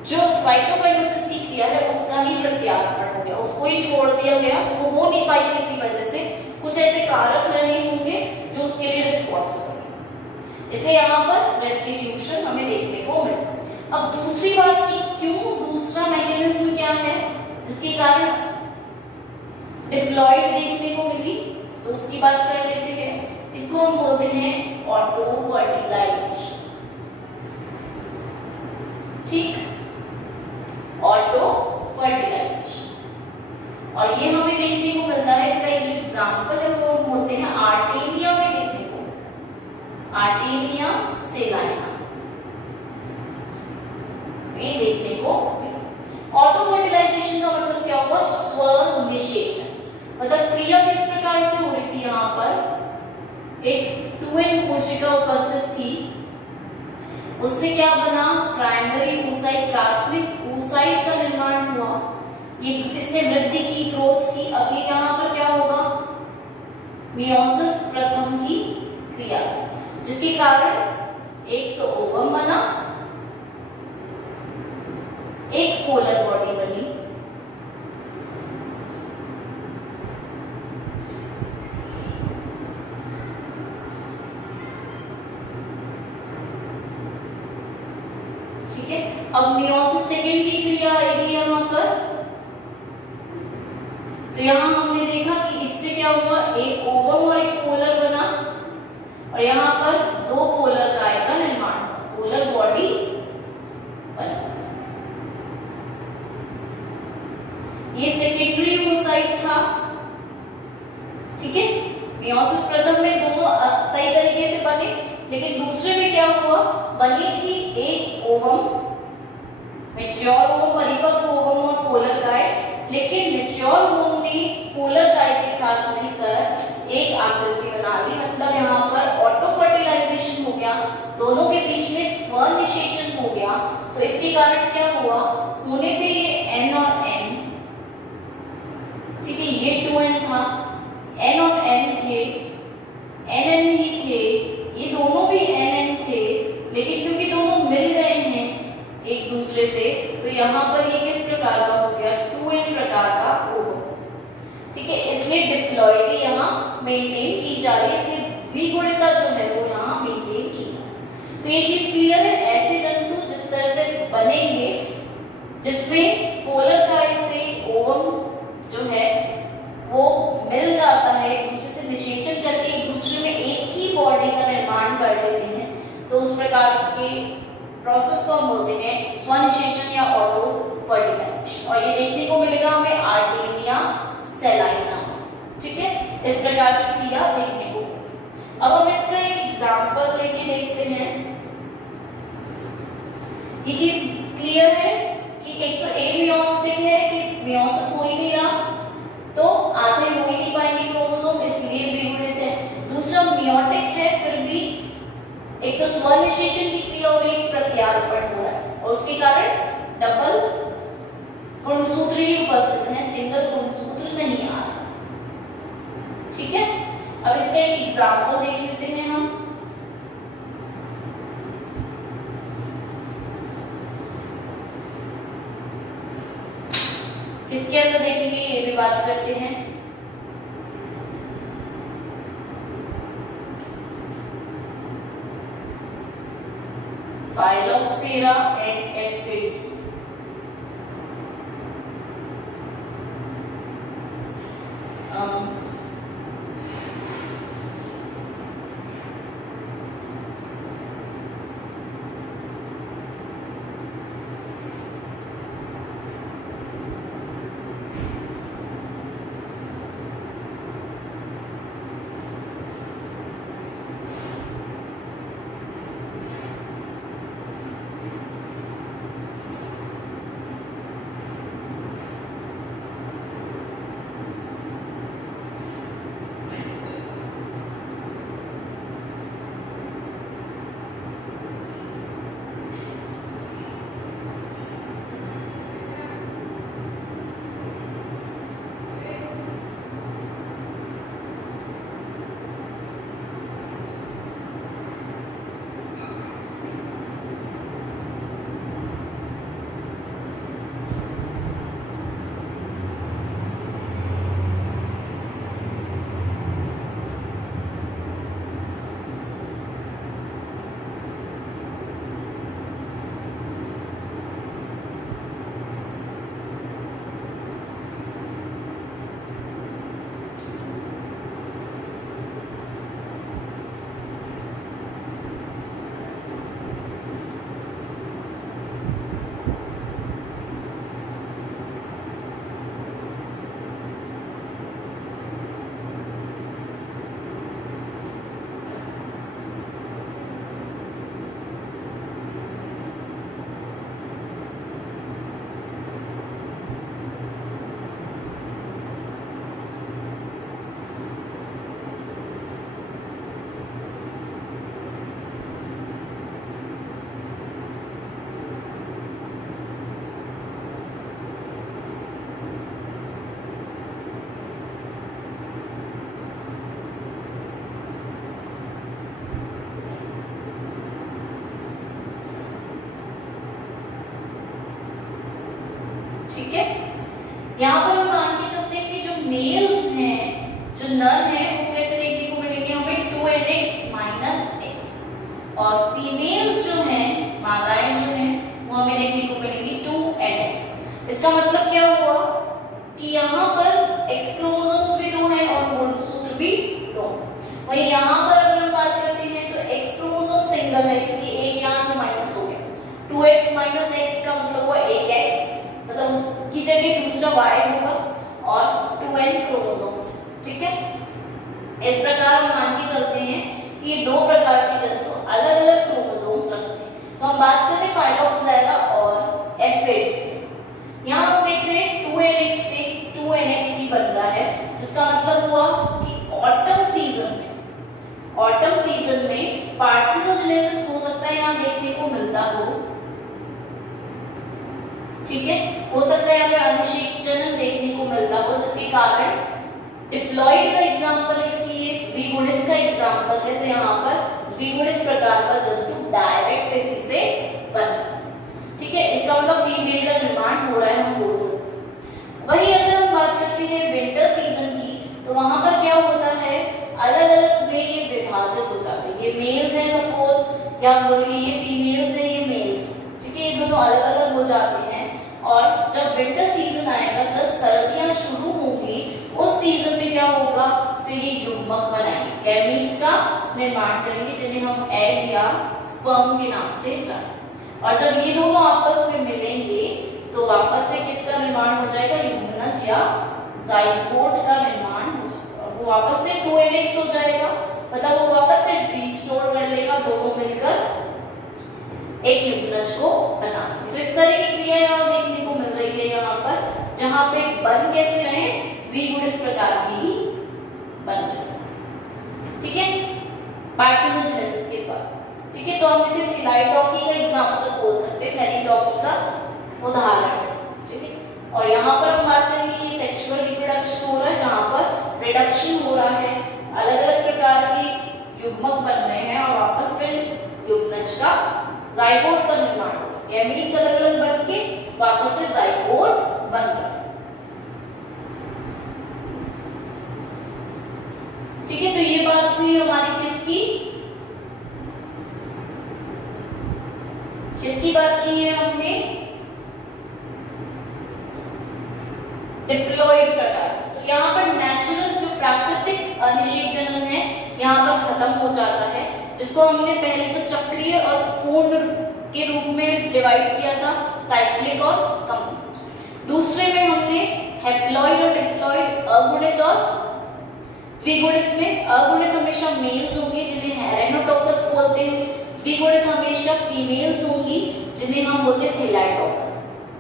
जो साइटोकाइनेसिस की क्रिया है उसका ही प्रत्यार्पण हो गया, उसको ही छोड़ दिया गया, वो हो नहीं पाई किसी वजह से, कुछ ऐसे कारक रहे होंगे जो उसके लिए रिस्पॉन्सिबल, इसलिए यहाँ पर रेस्टिट्यूशन हमें देखने को मिला। अब दूसरी बात की क्यों, दूसरा मैकेनिज्म क्या है जिसके कारण डिप्लॉइड देखने को मिली, तो उसकी बात कर लेते हैं। इसको हम बोलते हैं ऑटो फर्टिलाइजेशन, ठीक, ऑटो फर्टिलाइजेशन, और ये हमें देखने को मिलता है, इसका एक एग्जांपल है वो हम बोलते हैं आर्टेमिया में देखने को, आर्टेमिया सेलाइना में देखने को मिला। ऑटो फर्टिलाइजेशन का मतलब क्या हुआ, स्वनिषेचन, मतलब क्रिया किस प्रकार से हो रही थी, यहाँ पर एक 2n कोशिका उपस्थित थी, उससे क्या बना, प्राइमरी oocyte, प्राथमिक oocyte का निर्माण हुआ, ये इसने वृद्धि की, ग्रोथ की। अब ये यहाँ पर क्या होगा, मियोसिस प्रथम की क्रिया, जिसके कारण एक तो ओवम बना, एक पोलर बॉडी बनी, ठीक है। अब मियोसिस सेकंड की क्रिया आएगी यहाँ पर, तो यहाँ हमने देखा कि इससे क्या हुआ, एक ओवम और एक पोलर बना, और यहाँ पर 2 पोलर काय का निर्माण, पोलर बॉडी बना। ये सेकेंडरी oocyte था, ठीक है। मियोसिस प्रथम में दोनों सही तरीके से बने, लेकिन दूसरे में क्या हुआ, बनी थी एक ओवम, मैच्योर ओवम, परिपक्व ओवम और पोलर काय, लेकिन मैच्योर ओवम ने पोलर काय के साथ मिलकर एक आकृति बना दी, मतलब यहाँ पर ऑटो फर्टिलाइजेशन हो गया, दोनों के बीच में स्वनिषेचन हो गया। तो इसके कारण क्या हुआ, होने थे ये n और n, ठीक है, ये 2n था, n और n थे, nn ही थे, ये दोनों भी nn थे, लेकिन क्योंकि दोनों मिल गए हैं एक दूसरे से, तो यहाँ पर ये किस प्रकार का हो गया, 2n प्रकार का होगा, ठीक है। इसलिए डिप्लॉइडी यहाँ मेंटेन की जा रही है, इसलिए द्विगुणिता जो है वो यहाँ मेंटेन की जा रही है। तो ये चीज क्लियर है, ऐसे जंतु जिस तरह से बनेंगे जिसमें पोलर काय से ओवम जो है वो मिल जाता है, एक दूसरे से निषेचन करके एक दूसरे में एक ही बॉडी का निर्माण कर लेते हैं, तो उस प्रकार के प्रोसेस को हम बोलते हैं स्वनिषेचन या ऑटो फर्टिलाइजेशन, और ये देखने को मिलेगा हमें आर्टेमिया सेलाइना, ठीक है, इस प्रकार की क्रिया देखने को। अब हम इसका एक एग्जांपल लेके देखते हैं। ये चीज क्लियर है कि एक तो एमियोस्टिक है कि मियोसिस हो ही नहीं रहा, तो आधे हो ही नहीं पाएंगे क्रोमोसोम, इसलिए द्विगुणित है। दूसरा मियोटिक है, फिर भी एक तो स्वनिषेचन की क्रिया और एक प्रत्यार्पण हो रहा है और उसके कारण डबल गुणसूत्र ही उपस्थित है, सिंगल गुणसूत्र नहीं आ रहा। ठीक है, अब इसका एक एग्जाम्पल देख लेते हैं हम। किसके अंदर देखेंगे ये भी बात करते हैं। Phylloxera and aphids. ठीक है, यहाँ पर हम मान के चलते हैं कि जो मेल्स हैं, जो नर हैं, वो कैसे देखने को मिलेंगे हमें 2nx माइनस x, और फीमेल्स जो हैं, मादाएं जो हैं, वो हमें देखने को मिलेंगी 2nx। इसका मतलब क्या हुआ कि यहाँ पर x क्रोमोसोम्स भी 2 हैं और गुणसूत्र भी 2। वही यहाँ पर अगर हम बात करते हैं तो x क्रोमोसोम सिंगल है क्योंकि एक यहाँ से माइनस हो गया, 2x माइनस x का मतलब हुआ 1x, मतलब उसकी जगह दूसरा y होगा और 2n क्रोमोसोम्स। ठीक है, इस प्रकार हम मान के चलते हैं कि ये दो प्रकार के जंतु अलग अलग क्रोमोसोम्स रखते हैं। तो हम बात करें फाइलोक्सेरा और एफिड्स। यहाँ हम देख रहे हैं 2nx से 2nx ही बन रहा है, जिसका मतलब हुआ कि ऑटम सीजन में पार्थिनोजेनेसिस हो सकता है, यहाँ देखने को मिलता हो। ठीक है, हो सकता है यहाँ पे अनिषेचन देखने को मिलता हो, जिसके कारण डिप्लॉइड का एग्जांपल है क्योंकि ये द्विगुणित का एग्जांपल है, तो यहाँ पर द्विगुणित प्रकार का जंतु डायरेक्ट इसी से बन। ठीक है, इसका मतलब फीमेल का निर्माण हो रहा है, हम बोल सकते हैं। वही अगर हम बात करते हैं विंटर सीजन की, तो वहां पर क्या होता है, अलग अलग में ये विभाजित हो जाते हैं। ये मेल्स है सपोज, या बोलिए ये फीमेल्स है, ये मेल्स। ठीक है, ये दोनों अलग अलग हो जाते हैं। और जब विंटर सीजन आएगा, जब सर्दियां शुरू होंगी, उस सीजन में क्या होगा, फिर ये युग्मक बनाएंगे, गैमीट्स का निर्माण करेंगे, जिन्हें हम एग या स्पर्म के नाम से जानते हैं। और जब ये दोनों आपस में मिलेंगे तो वापस से किसका निर्माण हो जाएगा, युग्मनज या जाइगोट का निर्माण हो जाएगा, और वो वापस से 2nx हो जाएगा, मतलब वो वापस से रिस्टोर कर लेगा, दोनों मिलकर एक युग्मनज को बनाएंगे। तो इस तरह की क्रिया यहाँ देखने को मिल रही है यहाँ पर, जहाँ पे बन कैसे रहे, द्विगुणित प्रकार की ही बन रहे। ठीक है, पार्थिनोजेनेसिस के बाद ठीक है, तो हम इसे थैलाइडॉकी का एग्जांपल बोल सकते हैं, थैलाइडॉकी का उदाहरण है। ठीक है, और यहाँ पर हम बात करेंगे ये सेक्सुअल रिप्रोडक्शन हो रहा है, जहाँ पर रिडक्शन हो रहा है, अलग अलग प्रकार के युग्मक बन रहे हैं और वापस फिर युग्मज का जाइगोट का निर्माण हो रहा है, गैमीट्स अलग अलग बन के वापस से जाइगोट बन रहा है। ठीक है, तो ये बात हुई हमारी किसकी बात की है हमने, डिप्लॉइड प्रकार। तो यहाँ पर नेचुरल जो प्राकृतिक अनिषेक जनन है यहाँ पर खत्म हो जाता है, जिसको हमने पहले तो चक्रीय और पूर्ण के रूप में डिवाइड किया था, साइक्लिक और कंप्लीट। दूसरे में हमने हैप्लॉइड और डिप्लॉइड, अगुणित और द्विगुणित में अगुणित हमेशा मेल्स होंगे जिन्हें हेरेनोटोकस बोलते हैं, द्विगुणित हमेशा फीमेल्स होंगी जिन्हें हम बोलते हैं थैलाइडोकस।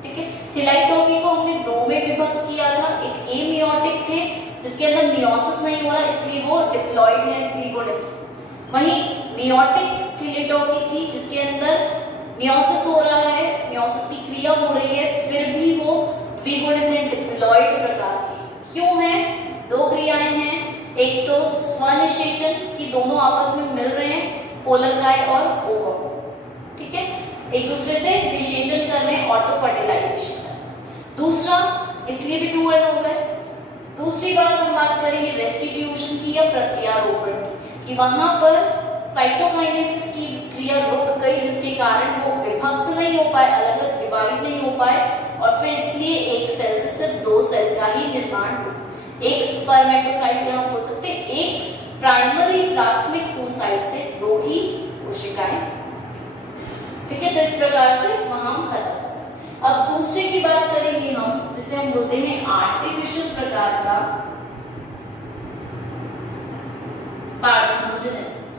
ठीक है, थैलाइडोकी को हमने दो में विभक्त किया था, एक एमियोटिक थे जिसके अंदर मियोसिस नहीं हो रहा इसलिए वो डिप्लॉइड है, द्विगुणित। वहीं मियोटिक थैलाइडोकी थी जिसके अंदर मियोसिस हो रहा है, मियोसिस की क्रिया हो रही है, फिर भी वो द्विगुणित है, डिप्लॉइड प्रकार की। क्यों है? दो क्रियाएं हैं, एक तो स्वनिषेचन की दोनों आपस में मिल रहे हैं, पोलर गाय और ओवम, ठीक है, एक दूसरे से निषेचन कर रहे हैं, ऑटो फर्टिलाइजेशन। दूसरा, इसलिए भी 2 एंड हो गए। दूसरी बात हम बात करेंगे रेस्टिट्यूशन की या प्रत्यारोपण की, कि वहां पर साइटोकाइनेसिस की क्रिया रुक गई जिसके कारण वो विभक्त नहीं हो पाए, अलग अलग डिवाइड नहीं हो पाए, और फिर इसलिए एक सेल से सिर्फ 2 सेल का ही निर्माण हुआ। एक स्पर्मेटोसाइट का हम बोल सकते हैं, एक प्राइमरी प्राथमिक oocyte से 2 ही कोशिकाएं। ठीक है, तो इस प्रकार से वहां हम खत्म। अब दूसरे की बात करेंगे हम, जिसे हम बोलते हैं आर्टिफिशियल प्रकार का पार्थेनोजेनेसिस।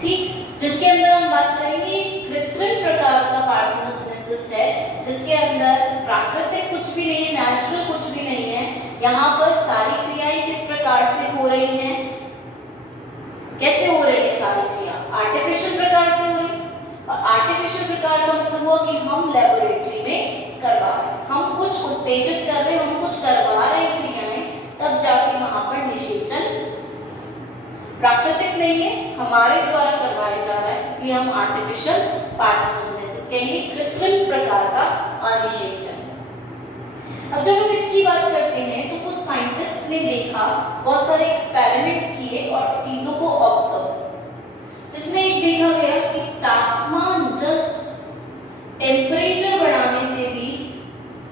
ठीक, जिसके अंदर हम बात करेंगे कृत्रिम प्रकार का पार्थेनोजेनेसिस है, जिसके अंदर प्राकृतिक कुछ भी नहीं है, नेचुरल कुछ भी नहीं है। यहाँ पर सारी क्रियाएं किस प्रकार से हो रही हैं, कैसे हो रही है सारी क्रिया? आर्टिफिशियल प्रकार से हो रही। और आर्टिफिशियल प्रकार का मतलब हुआ कि हम लेबोरेटरी में करवा रहे हैं, हम कुछ उत्तेजित कर रहे हैं, हम कुछ करवा रहे हैं क्रियाएं, तब जाके वहां पर निषेचन प्राकृतिक नहीं है, हमारे द्वारा करवाया जा रहा है, इसलिए हम आर्टिफिशियल पार्थेनोजेनेसिस कहेंगे, कृत्रिम प्रकार का अनिषेचन। अब जब हम इसकी बात करते हैं तो कुछ साइंटिस्ट ने देखा, बहुत सारे एक्सपेरिमेंट्स किए और चीजों को ऑब्जर्व, जिसमें एक देखा गया कि तापमान जस्ट टेम्परेचर बढ़ाने से भी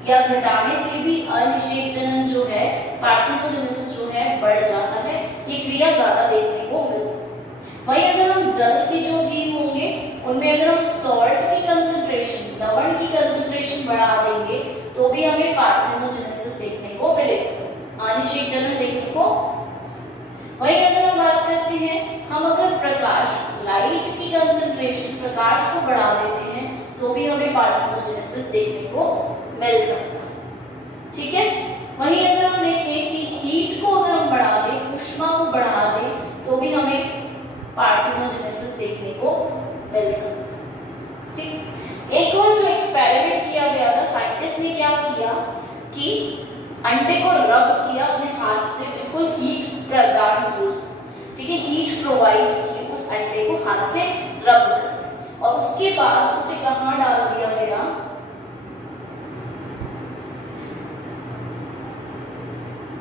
या घटाने से भी अनिषेक जनन जो है, पार्थेनोजेनेसिस जो है, बढ़ जाता है। ये क्रिया ज्यादा देखने को मिल सकती है। वहीं अगर हम जल के जो जीव होंगे उनमें अगर हम सॉल्ट की कंसंट्रेशन, लवण की कंसंट्रेशन बढ़ा देंगे तो भी हमें पार्थेनोजेनेसिस देखने को मिलेगा, अनिषेक जनन देखने को। वहीं अगर हम बात करते हैं, हम अगर प्रकाश, लाइट की कंसंट्रेशन, प्रकाश को बढ़ा देते हैं तो भी हमें पार्थेनोजेनेसिस देखने को मिल सकता है। ठीक है, वहीं अगर हम देखें कि हीट को अगर हम बढ़ा दें, ऊष्मा को बढ़ा दें, तो भी हमें पार्थेनोजेनेसिस देखने को मिल सकता है। ठीक, एक और जो एक्सपेरिमेंट किया गया था, साइंटिस्ट ने क्या किया कि अंडे को रब किया अपने हाथ से, बिल्कुल हीट प्रदान की, ठीक है, हीट प्रोवाइड की उस अंडे को हाथ से रब कर, और उसके बाद उसे कहाँ डाल दिया गया,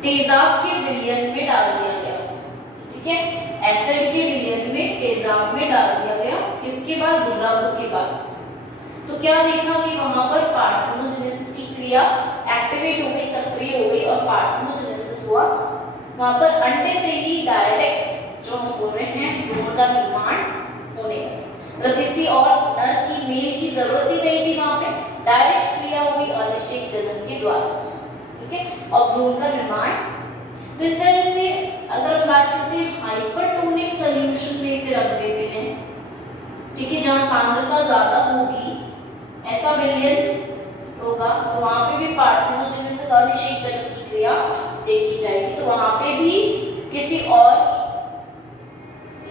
तेजाब के विलयन में डाल दिया गया उसे। ठीक है, एसिड के विलयन में तेजाब में डाल दिया गया, किसके बाद? रब के बाद। तो क्या देखा कि वहां पर पार्थेनोजेनेसिस की क्रिया एक्टिवेट हो गई, सक्रिय हो गई, और पार्थेनोजेनेसिस हुआ। वहां पर अंडे से ही डायरेक्ट जो हम बोल रहे हैं भ्रूण का निर्माण होने लगा, मतलब किसी और नर की, मेल की जरूरत ही नहीं थी, वहां पे डायरेक्ट क्रिया हुई अनिषेक जनन के द्वारा। ठीक है, और भ्रूण का निर्माण। तो इस तरह से अगर हम बात करते हैं हाइपरटोनिक सॉल्यूशन में इसे रख देते हैं, ठीक है, जहां सांद्रता ज्यादा होगी, ऐसा विलयन होगा, तो वहां पे भी पार्थेनोजेनेसिस, अनिषेक जनन की क्रिया देखी जाएगी। तो वहां पे भी किसी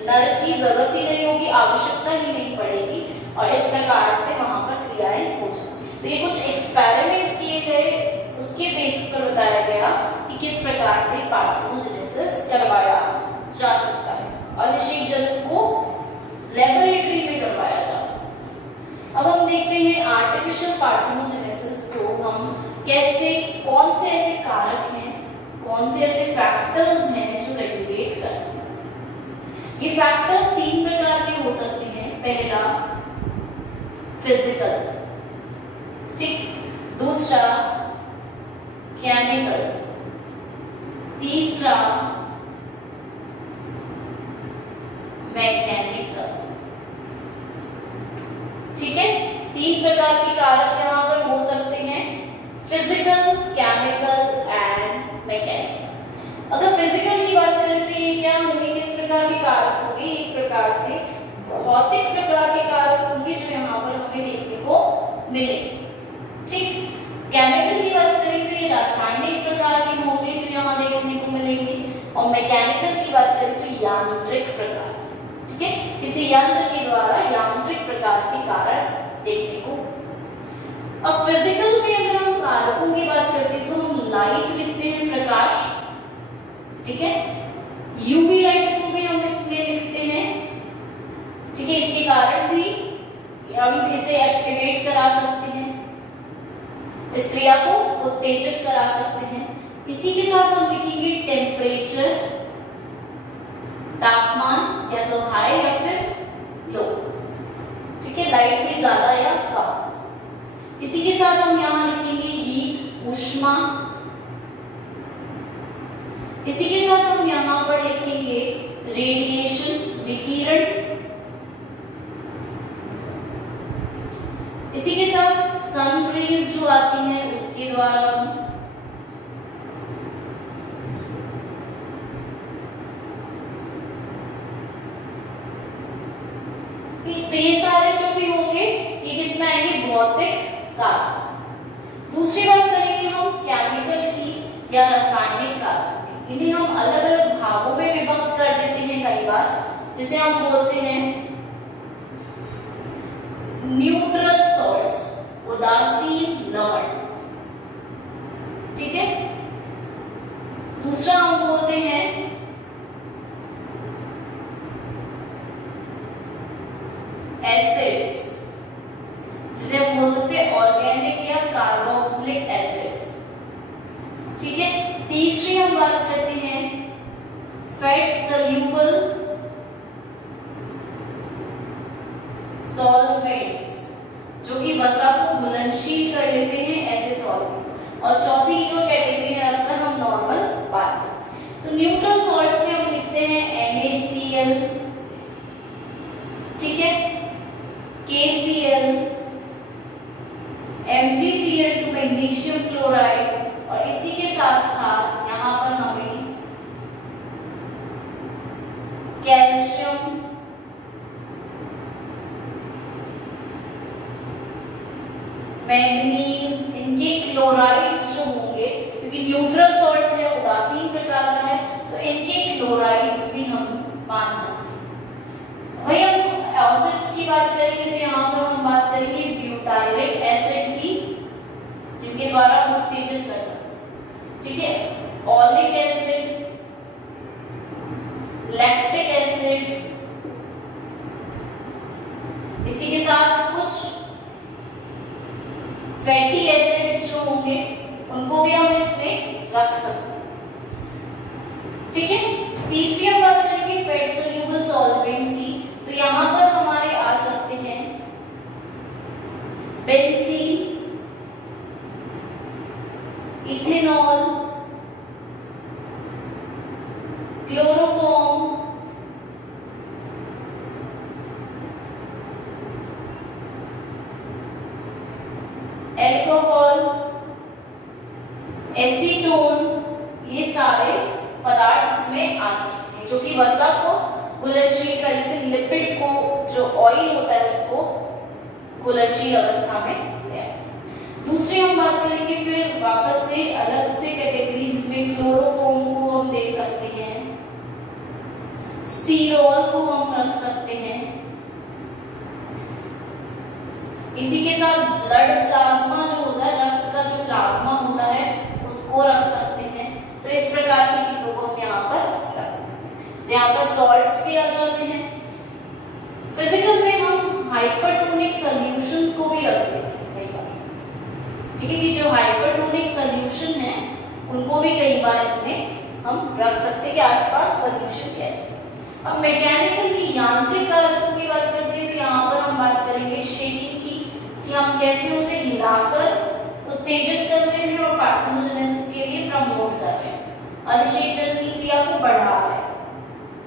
नर की जरूरत ही नहीं होगी, आवश्यकता ही नहीं पड़ेगी और इस प्रकार से वहां पर क्रियाएं हो जाती। तो ये कुछ एक्सपेरिमेंट्स किए गए, उसके बेसिस पर बताया गया कि किस प्रकार से पार्थेनोजेनेसिस करवाया जा सकता है, अनिषेक जन्म को लेबोरेटरी में करवाया जा सकता है। अब हम देखते हैं आर्टिफिशियल पार्थेनोजेनेसिस को हम कैसे, कौन से ऐसे कारक हैं, कौन से ऐसे फैक्टर्स हैं जो रेगुलेट कर सकते हैं। ये फैक्टर्स 3 प्रकार के हो सकते हैं। पहला फिजिकल, ठीक, दूसरा केमिकल, तीसरा मैकेनिकल। ठीक है, 3 प्रकार के कारक यहाँ पर हो सकते हैं, फिजिकल, केमिकल एंड मैकेनिकल। अगर फिजिकल की बात करें तो ये क्या होंगे, किस प्रकार के कारक होंगे, एक प्रकार से भौतिक प्रकार के कारक होंगे जो यहाँ पर हमें देखने को मिले। ठीक, केमिकल की बात करें तो ये रासायनिक प्रकार के होंगे जो यहाँ देखने को मिलेंगे, और मैकेनिकल की बात करें तो यांत्रिक प्रकार, ठीक है, किसी यंत्र के द्वारा यांत्रिक प्रकार के कारक देखने को। अब फिजिकल में अगर हम कारकों की बात करते हैं तो हम लाइट लिखते हैं, प्रकाश, ठीक है, यूवी लाइट को भी हम इसलिए लिखते हैं, ठीक है, इसके कारण भी हम इसे एक्टिवेट करा सकते हैं, इस क्रिया को उत्तेजित करा सकते हैं। इसी के साथ हम लिखेंगे टेम्परेचर, तापमान, या तो हाई या फिर लो, ठीक है, लाइट भी ज्यादा या कम। इसी के साथ हम यहां लिखेंगे हीट, ऊष्मा। इसी के साथ हम यहां पर लिखेंगे रेडिएशन, विकिरण। इसी के साथ सन रेज जो आती है उसके द्वारा हम तो ये सारे जो भी होंगे ये किसमें आएंगे, भौतिक कारक। दूसरी बात करेंगे हम केमिकल की या रासायनिक कारक की। इन्हें हम अलग अलग भागों में विभक्त कर देते हैं कई बार, जिसे हम बोलते हैं न्यूट्रल सॉल्ट्स, उदासीन लवण, ठीक है। दूसरा हम बोलते हैं एसिड्स, जिसे हम बोल सकते हैं ऑर्गेनिक या कार्बोक्सिलिक एसिड्स, ठीक है। तीसरी हम बात करते हैं फैट सोल्यूबल सॉल्वेंट्स, जो कि वसा को घुलनशील कर लेते हैं, ऐसे सॉल्वेंट्स। और चौथी जो कैटेगरी है रखकर हम नॉर्मल बात करें तो न्यूट्रल सॉल्ट्स में हम लिखते हैं NaCl, ठीक है, KCl, MgCl2 मैग्नीशियम क्लोराइड, और इसी के साथ साथ यहाँ पर हमें कैल्शियम, मैंगनीज, इनके क्लोराइड्स जो होंगे, क्योंकि न्यूट्रल सॉल्ट है, उदासीन प्रकार का है, तो इनके क्लोराइड्स भी हम मान सकते हैं। वही हम एसिड्स की बात करेंगे तो यहाँ पर हम बात करेंगे ब्यूटाइरिक एसिड की, जिनके द्वारा हम उत्तेजित कर सकते हैं, ठीक है, ओलिक एसिड, लैक्टिक एसिड। इसी के साथ कुछ फैटी एसिड्स जो होंगे उनको भी हम इसमें रख सकते हैं, ठीक है। तीसरी हम बात करेंगे फैट सोल्यूबल सॉल्वेंट्स की, तो यहां पर हमारे आ सकते हैं benzene, ethanol, chloroform, alcohol, acetone, ये सारे पदार्थ इसमें आ सकते हैं, जो कि वसा को घुलनशील करते, लिपिड को, जो ऑयल होता है उसको घुलनशील अवस्था में ले आते। दूसरी हम बात करेंगे फिर वापस से अलग से कैटेगरी, जिसमें क्लोरोफॉर्म को हम देख सकते हैं स्टीरोल को हम रख सकते हैं। इसी के साथ ब्लड प्लाज्मा जो होता है, रक्त का जो प्लाज्मा होता है उसको रख सकते हैं। तो इस प्रकार की चीजों को हम यहाँ पर रख सकते हैं। तो यहाँ पर सॉल्ट्स भी आ जाते हैं। फिजिकल में हम हाइपरटोनिक सॉल्यूशंस को भी रख देते हैं कई बार, ठीक है, कि जो हाइपरटोनिक सॉल्यूशन है उनको भी कई बार इसमें हम रख सकते हैं कि आसपास सॉल्यूशन कैसे। अब मैकेनिकल की यांत्रिक कारकों की बात करते हैं तो यहाँ पर हम बात करेंगे शेकिंग की, कि हम कैसे उसे हिलाकर उत्तेजित कर रहे हैं और पार्थेनोजेनेसिस के लिए प्रमोट कर रहे हैं, अधिक्षेपजन की क्रिया को बढ़ा रहे हैं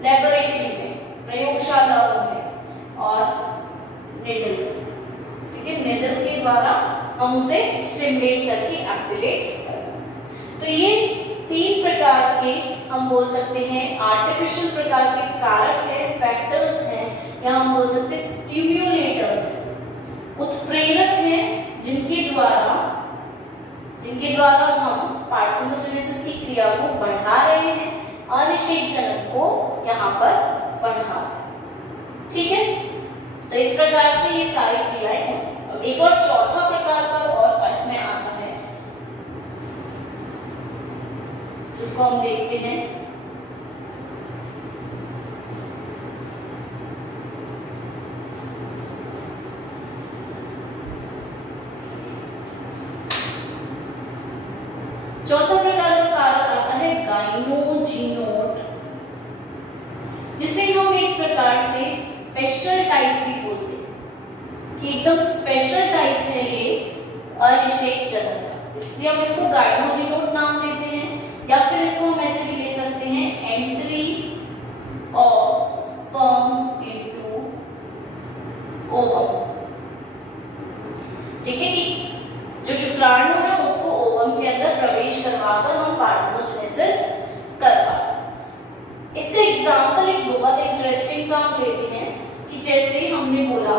लेबोरेटरी में, प्रयोगशालाओं में और निडल्स, ठीक है, निडल के द्वारा हम उसे स्टिमुलेट करके एक्टिवेट कर सकते हैं। तो ये 3 प्रकार के हम बोल सकते हैं आर्टिफिशियल प्रकार के कारक हैं, फैक्टर्स हैं, या हम बोल सकते हैं स्टिम्युलेटर्स हैं, उत्प्रेरक हैं, जिनके द्वारा हम पार्थेनोजेनेसिस की क्रिया को बढ़ा रहे हैं, अनिषेकजनन को यहाँ पर बढ़ा रहे हैं, ठीक है। तो इस प्रकार से ये सारी क्रियाएं होती हैं। अब एक और चौथा प्रकार का और इसमें आता है जिसको हम देखते हैं चौथा प्रकार का कारक आता है गाइनोजीनोट, जिसे हम एक प्रकार से स्पेशल टाइप भी बोलते हैं कि एकदम स्पेशल टाइप है ये अनिषेकजनन का, इसलिए हम इसको गाइनोजीनोट नाम देते हैं। या फिर इसको हम ऐसे भी ले सकते हैं entry of sperm into ovum, ठीक है, कि जो शुक्राणु है उसको ओवम के अंदर प्रवेश करवाकर हम पार्थेनोजेनेसिस करवाते हैं। इसका एग्जांपल एक बहुत इंटरेस्टिंग सा हम लेते हैं कि जैसे हमने बोला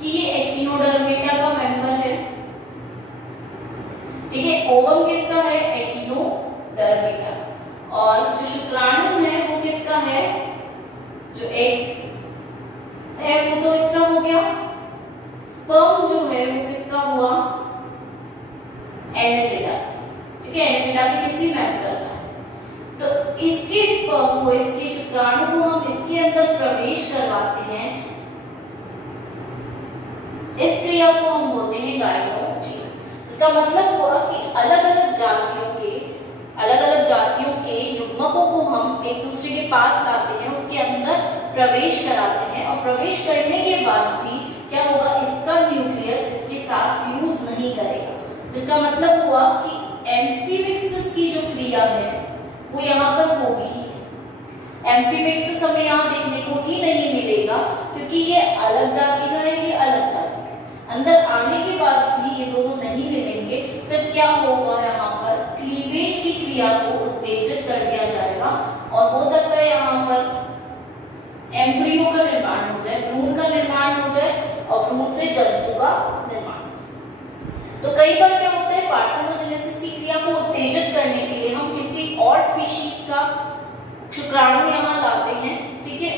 कि ये एकिनोडर्मिटा का मेंबर है, ठीक है, ओवम किसका है, एकिनोडर्मिटा, और जो शुक्राणु है वो किसका है, जो एक है वो तो इसका हो गया, स्पर्म जो है वो किसका हुआ, एनेलिडा, ठीक है, एनेलिडा के किसी मेंबर का है। तो इसके स्पर्म को, इसके शुक्राणु को हम इसके अंदर प्रवेश करवाते हैं, इस क्रिया को हम बोलते हैं गाइनोजीन। इसका मतलब हुआ कि अलग अलग जातियों के युग्मकों को हम एक दूसरे के पास लाते हैं, उसके अंदर प्रवेश कराते हैं, और प्रवेश करने के बाद भी क्या होगा, इसका न्यूक्लियस इसके साथ फ्यूज नहीं करेगा, जिसका मतलब हुआ कि एम्फीमिक्सिस की जो क्रिया है वो यहाँ पर होगी ही। एम्फीमिक्सिस हमें यहाँ देखने को ही नहीं मिलेगा क्योंकि ये अलग जाति का है, ये अलग जाति का है। अंदर आने के बाद भी ये दोनों नहीं मिलेंगे, सिर्फ क्या होगा, यहाँ पर क्लीवेज की क्रिया को उत्तेजित कर दिया जाएगा, और हो सकता है यहाँ पर एम्ब्रियो का निर्माण हो जाए, भ्रूण का निर्माण हो जाए, और भ्रूण से जंतु का निर्माण। तो कई बार क्या होता है, पार्थेनोजेनेसिस की क्रिया को उत्तेजित करने के लिए हम किसी और स्पीशीज का शुक्राणु यहाँ लाते हैं, ठीक है,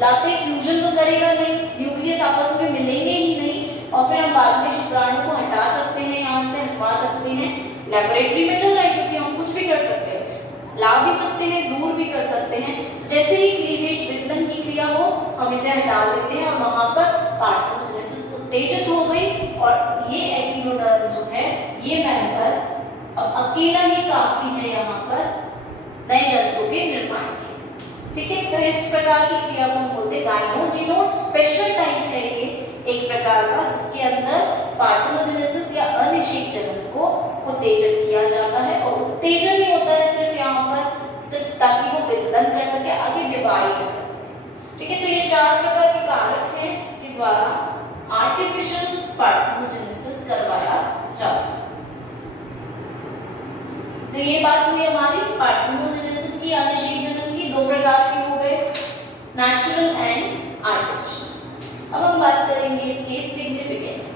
लाते फ्यूजन तो करेगा नहीं, न्यूक्लियस आपस में मिलेंगे ही नहीं, और फिर हम बाद में शुक्राणु को हटा सकते हैं, यहाँ से हटवा सकते हैं। लेबोरेटरी में चल रहा है क्योंकि हम कुछ भी कर सकते हैं, ला भी सकते हैं, दूर भी कर सकते हैं। जैसे ही क्लीवेज विघटन की क्रिया हो हम इसे हटा लेते हैं, और वहां पर पार्थेनोजेनेसिस उत्तेजित हो गई, और ये एकिनोडर्म जो है, ये मेंबर अब अकेला ही काफी है यहाँ पर नए जंतु के निर्माण के, ठीक है। तो इस प्रकार की क्रिया को हम बोलते हैं गाइनोजीनोट। स्पेशल टाइप है ये एक प्रकार का, जिसके अंदर पार्थेनोजेनेसिस या अनिषेकजनन को उत्तेजित किया जाता है, और उत्तेजन ही होता है सिर्फ यहाँ पर, सिर्फ ताकि वो विघटन कर सके, आगे डिवाइड कर सके, ठीक है। तो ये 4 प्रकार के कारक हैं जिसके द्वारा आर्टिफिशियल पार्थेनोजेनेसिस करवाया जाता है। तो ये बात हुई हमारी पार्थेनोजेनेसिस की, अनिषेकजनन की। 2 प्रकार के हो गए, नेचुरल एंड आर्टिफिशियल। अब हम बात करेंगे इसके सिग्निफिकेंस,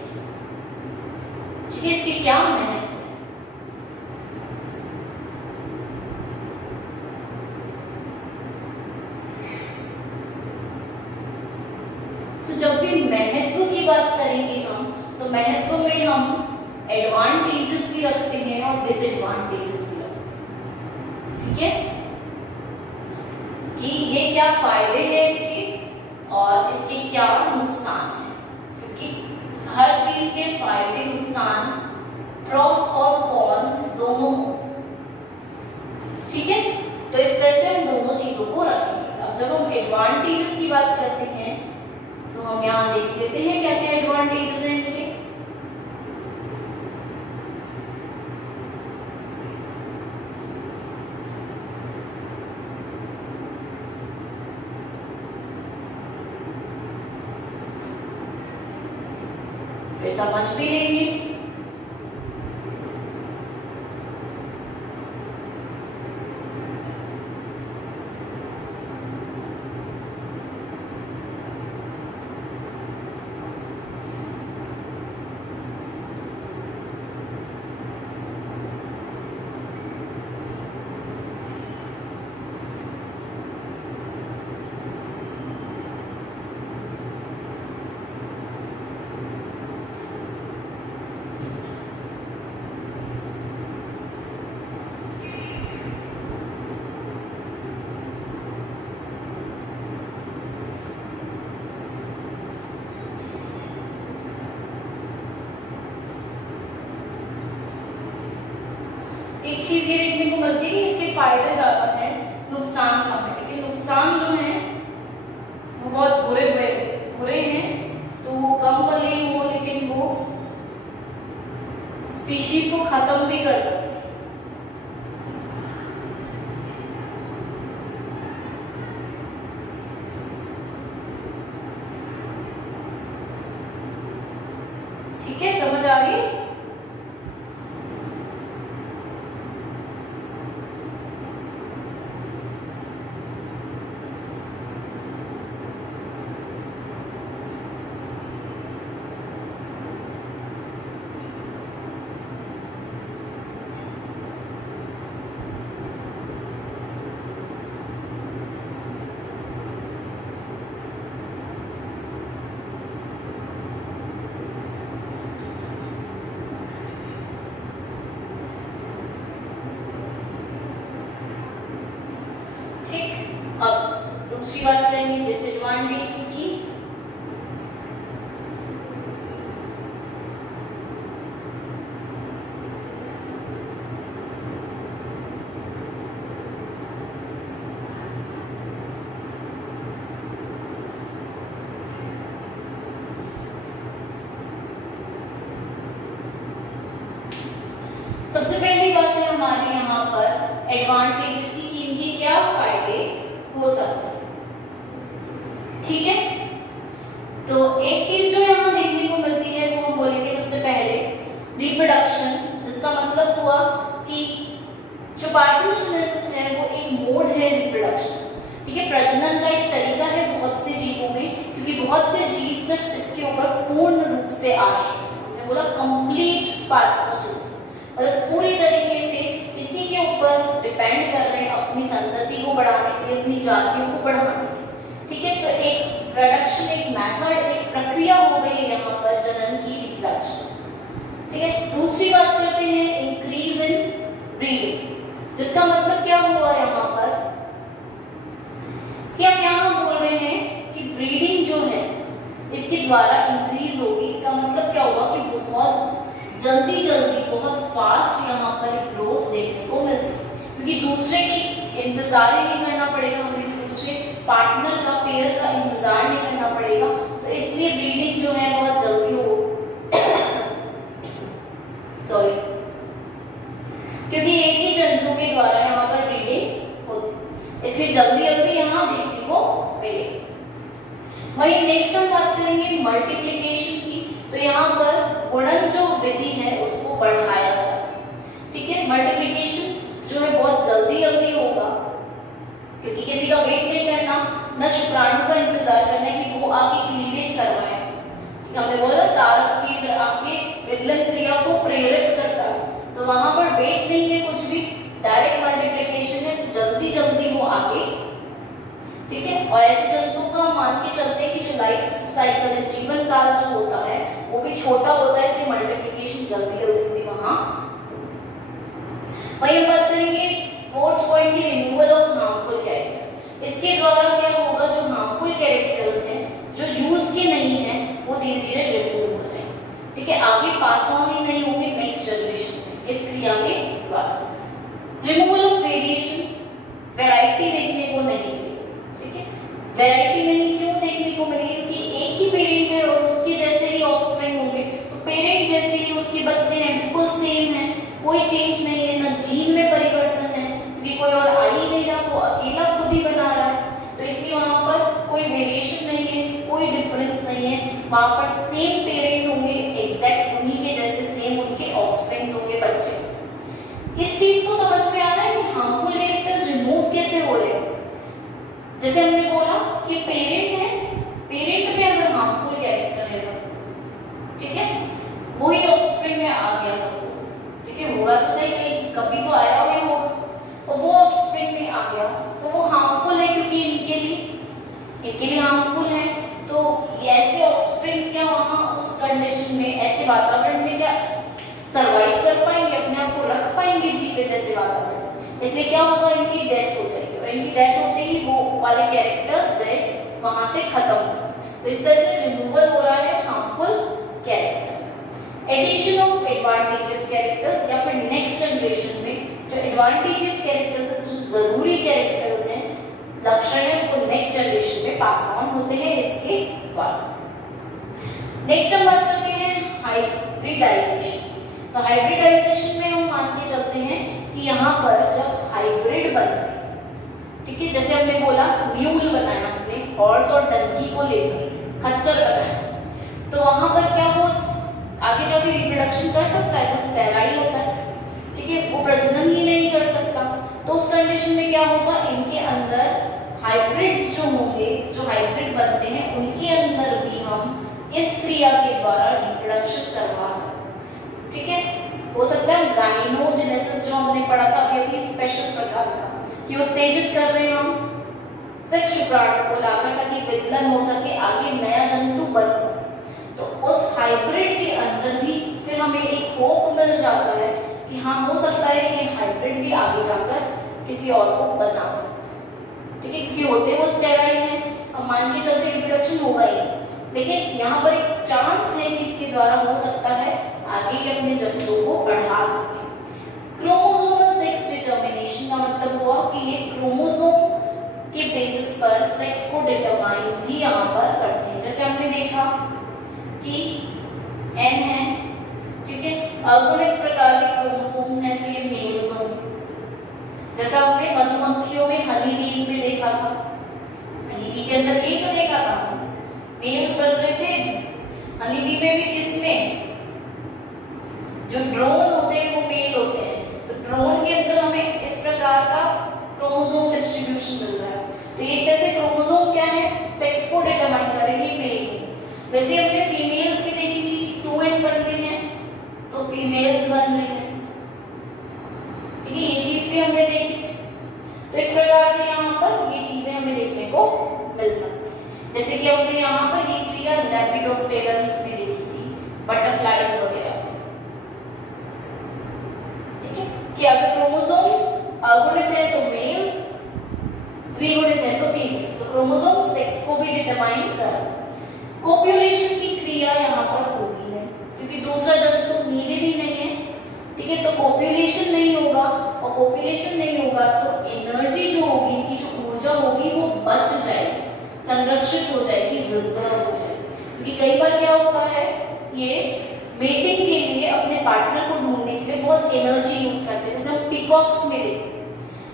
ठीक है, इसके क्या महत्व है। जब भी महत्व की बात करेंगे हम, तो महत्व में हम एडवांटेजेस भी रखते हैं और डिसएडवांटेजेस भी रखते हैं। ठीक है, कि ये क्या फायदे हैं इसके और इसके क्या नुकसान है, क्योंकि हर चीज के फायदे नुकसान, प्रॉस और कॉन्स दोनों। ठीक है, तो इस तरह से हम दोनों चीजों को रखेंगे। अब जब हम एडवांटेजेस की बात करते हैं तो हम यहाँ देख लेते हैं क्या क्या एडवांटेजेस हैं इनके। फिर समझ भी लेंगे। एक चीज ये देखने को मिलती है कि इसके फायदे ज्यादा हैं, नुकसान कम है। लेकिन नुकसान जो है वो बहुत बुरे हैं, तो वो कम भले ही हो लेकिन वो स्पीशीज को खत्म भी कर सकते हैं। ठीक है, समझ आ रही है? अब दूसरी बात करेंगे डिसएडवांटेजेस की। सबसे पहली बात है हमारे यहाँ पर एडवांटेजेस की, कि इनके क्या फायदे हो सकते हैं। ठीक है, तो एक चीज जो यहाँ देखने को मिलती है वो हम बोलेंगे सबसे पहले रिप्रोडक्शन, जिसका मतलब हुआ कि जो पार्थेनोजेनेसिस है वो एक मोड है रिप्रोडक्शन। ठीक है, प्रजनन का एक तरीका है बहुत से जीवों में, क्योंकि बहुत से जीव सिर्फ इसके ऊपर पूर्ण रूप से आश्रित है। हमने बोला कंप्लीट पार्थेनोजेनेसिस, मतलब पूरी तरीके से इसी के ऊपर डिपेंड कर रहे हैं अपनी संतति को बढ़ाने के लिए, अपनी जातियों को बढ़ाने के लिए। ठीक है, तो एक प्रोडक्शन, एक मेथड, एक प्रक्रिया हो गई यहाँ पर जनन की, रिप्रोडक्शन। ठीक है, दूसरी बात करते हैं इंक्रीज इन ब्रीडिंग, जिसका मतलब क्या हुआ यहाँ पर कि हम यहाँ बोल रहे हैं कि ब्रीडिंग जो है इसके द्वारा इंक्रीज होगी। इसका मतलब क्या हुआ कि बहुत जल्दी बहुत फास्ट यहाँ पर एक ग्रोथ देखने को मिलती है, क्योंकि दूसरे की इंतजार ही नहीं करना पड़ेगा, हमें दूसरे पार्टनर का, पेयर का इंतजार नहीं करना पड़ेगा। तो इसलिए ब्रीडिंग जो है बहुत जल्दी हो सॉरी क्योंकि एक ही जंतु के द्वारा यहाँ पर ब्रीडिंग होती, इसलिए जल्दी यहाँ देखने को मिलेगी। वही नेक्स्ट हम बात करेंगे मल्टीप्लिकेशन की। तो यहाँ पर गुणन जो विधि है उसको बढ़ाया जाता है। ठीक है, मल्टीप्लिकेशन जो है बहुत जल्दी होगा, क्योंकि किसी का वेट नहीं करना, न शुक्राणु का इंतजार करना है कि वो आके क्लीवेज करवाए। हमने बोला तारक केंद्र आके विदलन क्रिया को प्रेरित करता है, तो वहां पर वेट नहीं है कुछ भी, डायरेक्ट मल्टीप्लिकेशन है, तो जल्दी वो आगे। ठीक है, और ऐसे जंतुओं का मान के चलते हैं कि जो लाइफ साइकिल है, जीवन काल जो होता है वो भी छोटा होता है, इसलिए मल्टीप्लिकेशन जल्दी जल्दी वहां। वही बात करेंगे फोर्थ पॉइंट की रिमूवल ऑफ हार्मफुल कैरेक्टर्स। इसके द्वारा क्या होगा, जो हार्मफुल कैरेक्टर्स हैं जो यूज के नहीं है वो धीरे धीरे रिमूव हो जाएंगे। ठीक है, आगे पास ऑन ही नहीं होंगे नेक्स्ट जनरेशन में इस क्रिया के द्वारा। रिमूवल ऑफ वेरिएशन, वैरायटी देखने को नहीं मिलेगी। ठीक है, वैरायटी नहीं क्यों देखने को मिलेगी, क्योंकि एक ही पेरेंट है और उसके जैसे ही ऑफस्प्रिंग होंगे, तो पेरेंट जैसे ही उसके बच्चे हैं बिल्कुल सेम है, कोई चेंज नहीं है, ना जीन में परिवर्तन है, क्योंकि कोई और आ ही नहीं रहा, वो अकेला खुद ही बना रहा है, तो इसलिए वहां पर कोई वेरिएशन नहीं है, कोई डिफरेंस नहीं है, वहां पर सेम पेरेंट होंगे, एग्जैक्ट उन्हीं के जैसे सेम उनके ऑफस्प्रिंग्स होंगे बच्चे। इस चीज को समझ में आ रहा है कि हार्मफुल कैरेक्टर्स रिमूव कैसे हो रहे हैं। जैसे हमने बोला कि पेरेंट है, पेरेंट में अगर हार्मफुल कैरेक्टर है सपोज, ठीक है, वही ऑफस्प्रिंग में आ गया सपोज, ठीक है, होगा तो सही, नहीं कभी तो आया हुआ होगा, और वो ऑफस्प्रिंग में आ गया तो वो हार्मफुल है, क्योंकि इनके लिए हार्मफुल है। तो ऐसे ऑफस्प्रिंग्स क्या वहां उस कंडीशन में, ऐसे वातावरण में क्या सरवाइव कर पाएंगे, अपने आप को रख पाएंगे जीवित ऐसे वातावरण, इसलिए क्या होगा, इनकी डेथ हो जाएगी, और इनकी डेथ होते ही वो वाले कैरेक्टर्स वहां से खत्म हो। तो इस तरह से रिमूवल हो रहा है harmful characters. Addition of advantages characters, या फिर नेक्स्ट जनरेशन में जो एडवांटेजेस कैरेक्टर्स है, जो जरूरी कैरेक्टर्स हैं, लक्षण है, वो नेक्स्ट जनरेशन में पास ऑन होते हैं इसके द्वारा। नेक्स्ट हम बात करते हैं हाइब्रिडाइजेशन। तो हाइब्रिडाइजेशन में हम मान के चलते हैं कि यहाँ पर जब हाइब्रिड बनते हैं, ठीक है, जैसे हमने बोला म्यूल बनाया हमने, हॉर्स और डंकी को लेकर खच्चर बनाया, तो वहां पर क्या वो आगे जाके रिप्रोडक्शन कर सकता है, वो स्टेराइल होता है, ठीक है, वो प्रजनन ही नहीं कर सकता। तो उस कंडीशन में क्या होगा, इनके अंदर हाइब्रिड्स जो होंगे, जो हाइब्रिड बनते हैं, उनके अंदर भी हम इस क्रिया के द्वारा रिप्रोडक्शन करवा सकते हैं। ठीक है, हो सकता है गाइनोजेनेसिस जो हमने पढ़ा था अभी अभी स्पेशल प्रकार का, ये उत्तेजित कर रहे हैं हम सिर्फ शुक्राणु को लाकर, ताकि विदलन हो सके, आगे नया जंतु बन सके। तो उस हाइब्रिड के अंदर भी फिर हमें एक होप मिल जाता है कि हाँ, हो सकता है ये हाइब्रिड भी आगे जाकर किसी और को बना सकता है। ठीक है, क्योंकि होते वो स्टेराइल है, अब मान के चलते रिप्रोडक्शन होगा ही, लेकिन यहाँ पर एक चांस है कि इसके द्वारा हो सकता है आगे के अपने जंतुओं को बढ़ा सके। क्रोमोसोमल सेक्स डिटर्मिनेशन का मतलब हुआ कि ये क्रोमोसोम के बेसिस पर सेक्स को डिटरमाइन भी यहाँ पर करते हैं। जैसे हमने देखा कि एन है, ठीक है, अगुणित प्रकार के क्रोमोसोम्स हैं, तो ये मेल्स होंगे। जैसा हमने मधुमक्खियों में हनी बीज में देखा था, हनी बी के अंदर यही तो देखा था, मेल्स बन रहे थे। हनी बी में भी किसमें, जो ड्रोन होते हैं वो मेल होते हैं, तो ड्रोन के अंदर हमें इस प्रकार का क्रोमोसोम डिस्ट्रीब्यूशन मिल रहा है। तो ये कैसे क्रोमोसोम क्या है, सेक्स को डिटरमाइन करेंगे मेल। वैसे हमने फीमेल्स भी देखी थी, 2n बन रही है तो फीमेल्स बन रही है, ठीक है, ये चीज भी हमने देखी। तो इस प्रकार से यहाँ पर ये चीजें हमें देखने को मिल सकती है। जैसे कि हमने यहाँ पर ये क्रिया लेपिडोप्टेरन्स में देखी थी, बटरफ्लाइज वगैरह, ठीक है, कि अगर क्रोमोसोम्स अगुणित है तो मेल्स, द्विगुणित है तो फीमेल्स, तो क्रोमोसोम सेक्स को भी डिटरमाइन कर। कोप्युलेशन की क्रिया यहाँ पर होगी नहीं, क्योंकि दूसरा जंतु नीडेड ही नहीं है, ठीक है, तो कोप्युलेशन नहीं होगा, और कोप्युलेशन नहीं होगा तो एनर्जी जो होगी, इनकी जो ऊर्जा होगी वो बच जाएगी, संरक्षित हो जाएगी, रिजर्व हो जाएगी। क्योंकि कई बार क्या होता है, ये मेटिंग के लिए अपने पार्टनर को ढूंढने के लिए बहुत एनर्जी यूज करते हैं। जैसे हम पीकॉक्स में देखते हैं,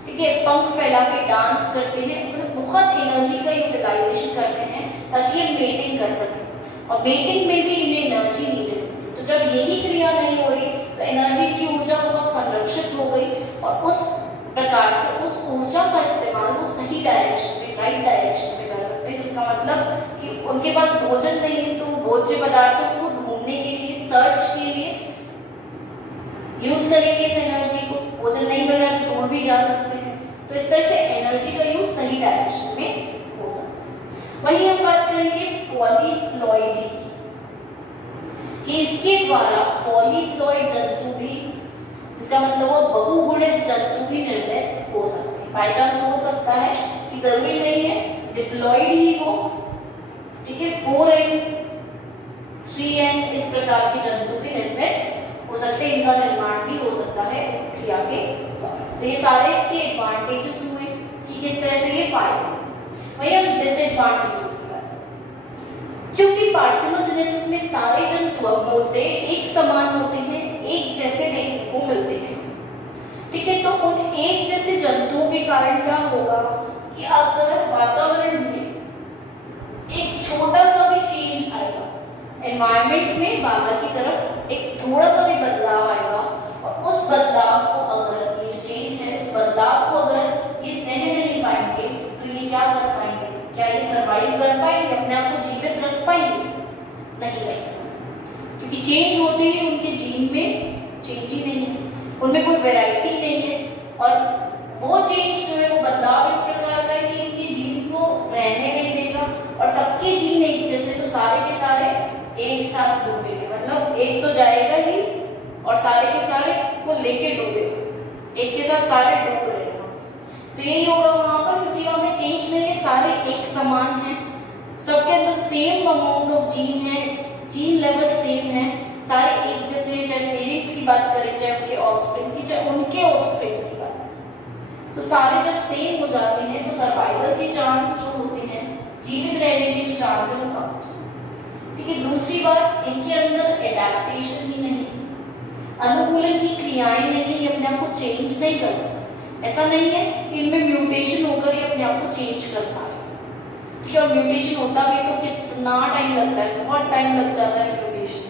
ठीक है, पंख फैला के डांस करते हैं, मतलब बहुत एनर्जी का यूटिलाइजेशन करते हैं ताकि ये मेटिंग कर सके, और मेटिंग में भी इन्हें एनर्जी नीडेड होती है। तो जब यही क्रिया नहीं हो रही तो एनर्जी की ऊर्जा बहुत संरक्षित हो गई, और उस प्रकार से उस ऊर्जा का इस्तेमाल वो सही डायरेक्शन में, राइट डायरेक्शन में कर सकते हैं। जिसका मतलब कि उनके पास भोजन नहीं है तो भोज्य पदार्थों को ढूंढने के लिए, सर्च के लिए यूज करेंगे इस एनर्जी को। भोजन नहीं मिल रहा है तो दूर भी जा सकते हैं। तो इस तरह से एनर्जी का यूज सही डायरेक्शन में हो सकता है। वहीं हम बात करेंगे पॉलीप्लॉइडी, कि इसके द्वारा पॉलीप्लॉइड जंतु भी, जिसका मतलब वो बहुगुणित जंतु भी निर्मित हो सकते हैं। बाई चांस हो सकता है कि जरूरी नहीं है डिप्लॉइड ही हो, ठीक है, 4n 3n इस प्रकार के जंतु भी निर्मित हो सकते हैं, इनका निर्माण भी हो सकता है इस क्रिया के द्वारा। तो ये सारे इसके एडवांटेजेस हुए कि किस तरह से ये फायदे। वही अब डिसएडवांटेजेस, क्योंकि पार्थेनोजेनेसिस में सारे जंतु अब बोलते हैं एक समान होते हैं, एक जैसे देखने को मिलते हैं, ठीक है। तो उन एक जैसे जंतुओं के कारण क्या होगा कि अगर वातावरण में एक छोटा सा भी चेंज आएगा, एनवायरनमेंट में बाहर की तरफ एक थोड़ा सा भी बदलाव आएगा, और उस बदलाव को अगर ये जो चेंज है उस बदलाव को अगर ये सह नहीं पाएंगे तो ये क्या कर पाएंगे, क्या ये सरवाइव कर पाएंगे, अपने आप को जीवित रख पाएंगे? नहीं रख पाएंगे, क्योंकि चेंज होते ही उनके जीन में चेंज ही नहीं है, उनमें कोई वैरायटी नहीं है, और वो चेंज जो है वो बदलाव इस प्रकार का है कि इनके जीन्स को रहने नहीं देगा, और सबके जीन एक जैसे, तो सारे के सारे एक साथ डूबेंगे, मतलब एक तो जाएगा ही और सारे के सारे को लेके डूबेगा, एक के साथ सारे डूब रहे हैं। तो यही होगा वहां पर, क्योंकि वहां में चेंज नहीं है, सारे एक समान हैं, सबके अंदर सेम अमाउंट ऑफ जीन है, जीन लेवल सेम है, सारे एक जैसे, चाहे पेरेंट्स की बात करें, चाहे उनके ऑफस्प्रिंग्स की, चाहे उनके ऑफस्प्रिंग्स की बात करें, तो सारे जब सेम हो जाते हैं तो सर्वाइवल के चांस जो होते हैं, जीवित रहने के जो चांस है वो कम होते हैं, ठीक है। दूसरी बात, इनके अंदर एडेप्टेशन ही नहीं, अनुकूलन की क्रियाएं नहीं, ये अपने आप को चेंज नहीं कर सकते। ऐसा नहीं है कि इनमें म्यूटेशन होकर ये अपने आप को चेंज कर पा रहे, ठीक है, और म्यूटेशन होता भी तो कितना टाइम लगता है, बहुत टाइम लग जाता है म्यूटेशन।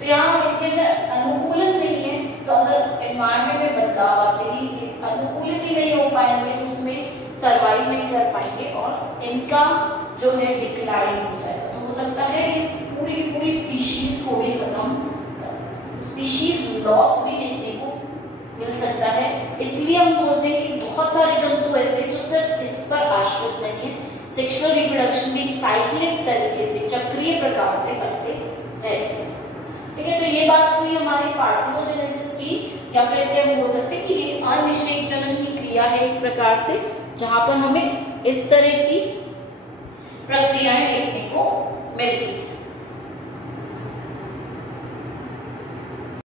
तो यहाँ इनके अंदर अनुकूलन नहीं है, तो अगर एनवायरनमेंट में बदलाव आते ही अनुकूलित ही नहीं हो पाएंगे, उसमें सरवाइव नहीं कर पाएंगे, और इनका जो है डिक्लाइन हो जाएगा। तो हो सकता है पूरी पूरी स्पीशीज को भी खत्म, स्पीशीज लॉस भी देखने को मिल सकता है। इसलिए हम बोलते हैं कि बहुत सारे जंतु ऐसे जो सिर्फ इस पर आश्रित नहीं है, सेक्सुअल रिप्रोडक्शन भी साइक्लिक तरीके से, चक्रीय प्रकार से करते रहते हैं, ठीक है। तो ये बात हुई हमारी पार्थेनोजेनेसिस की, या फिर इसे हम बोल सकते हैं कि ये अनिषेक जनन की क्रिया है एक प्रकार से, जहां पर हमें इस तरह की प्रक्रियाएं देखने को मिलती है।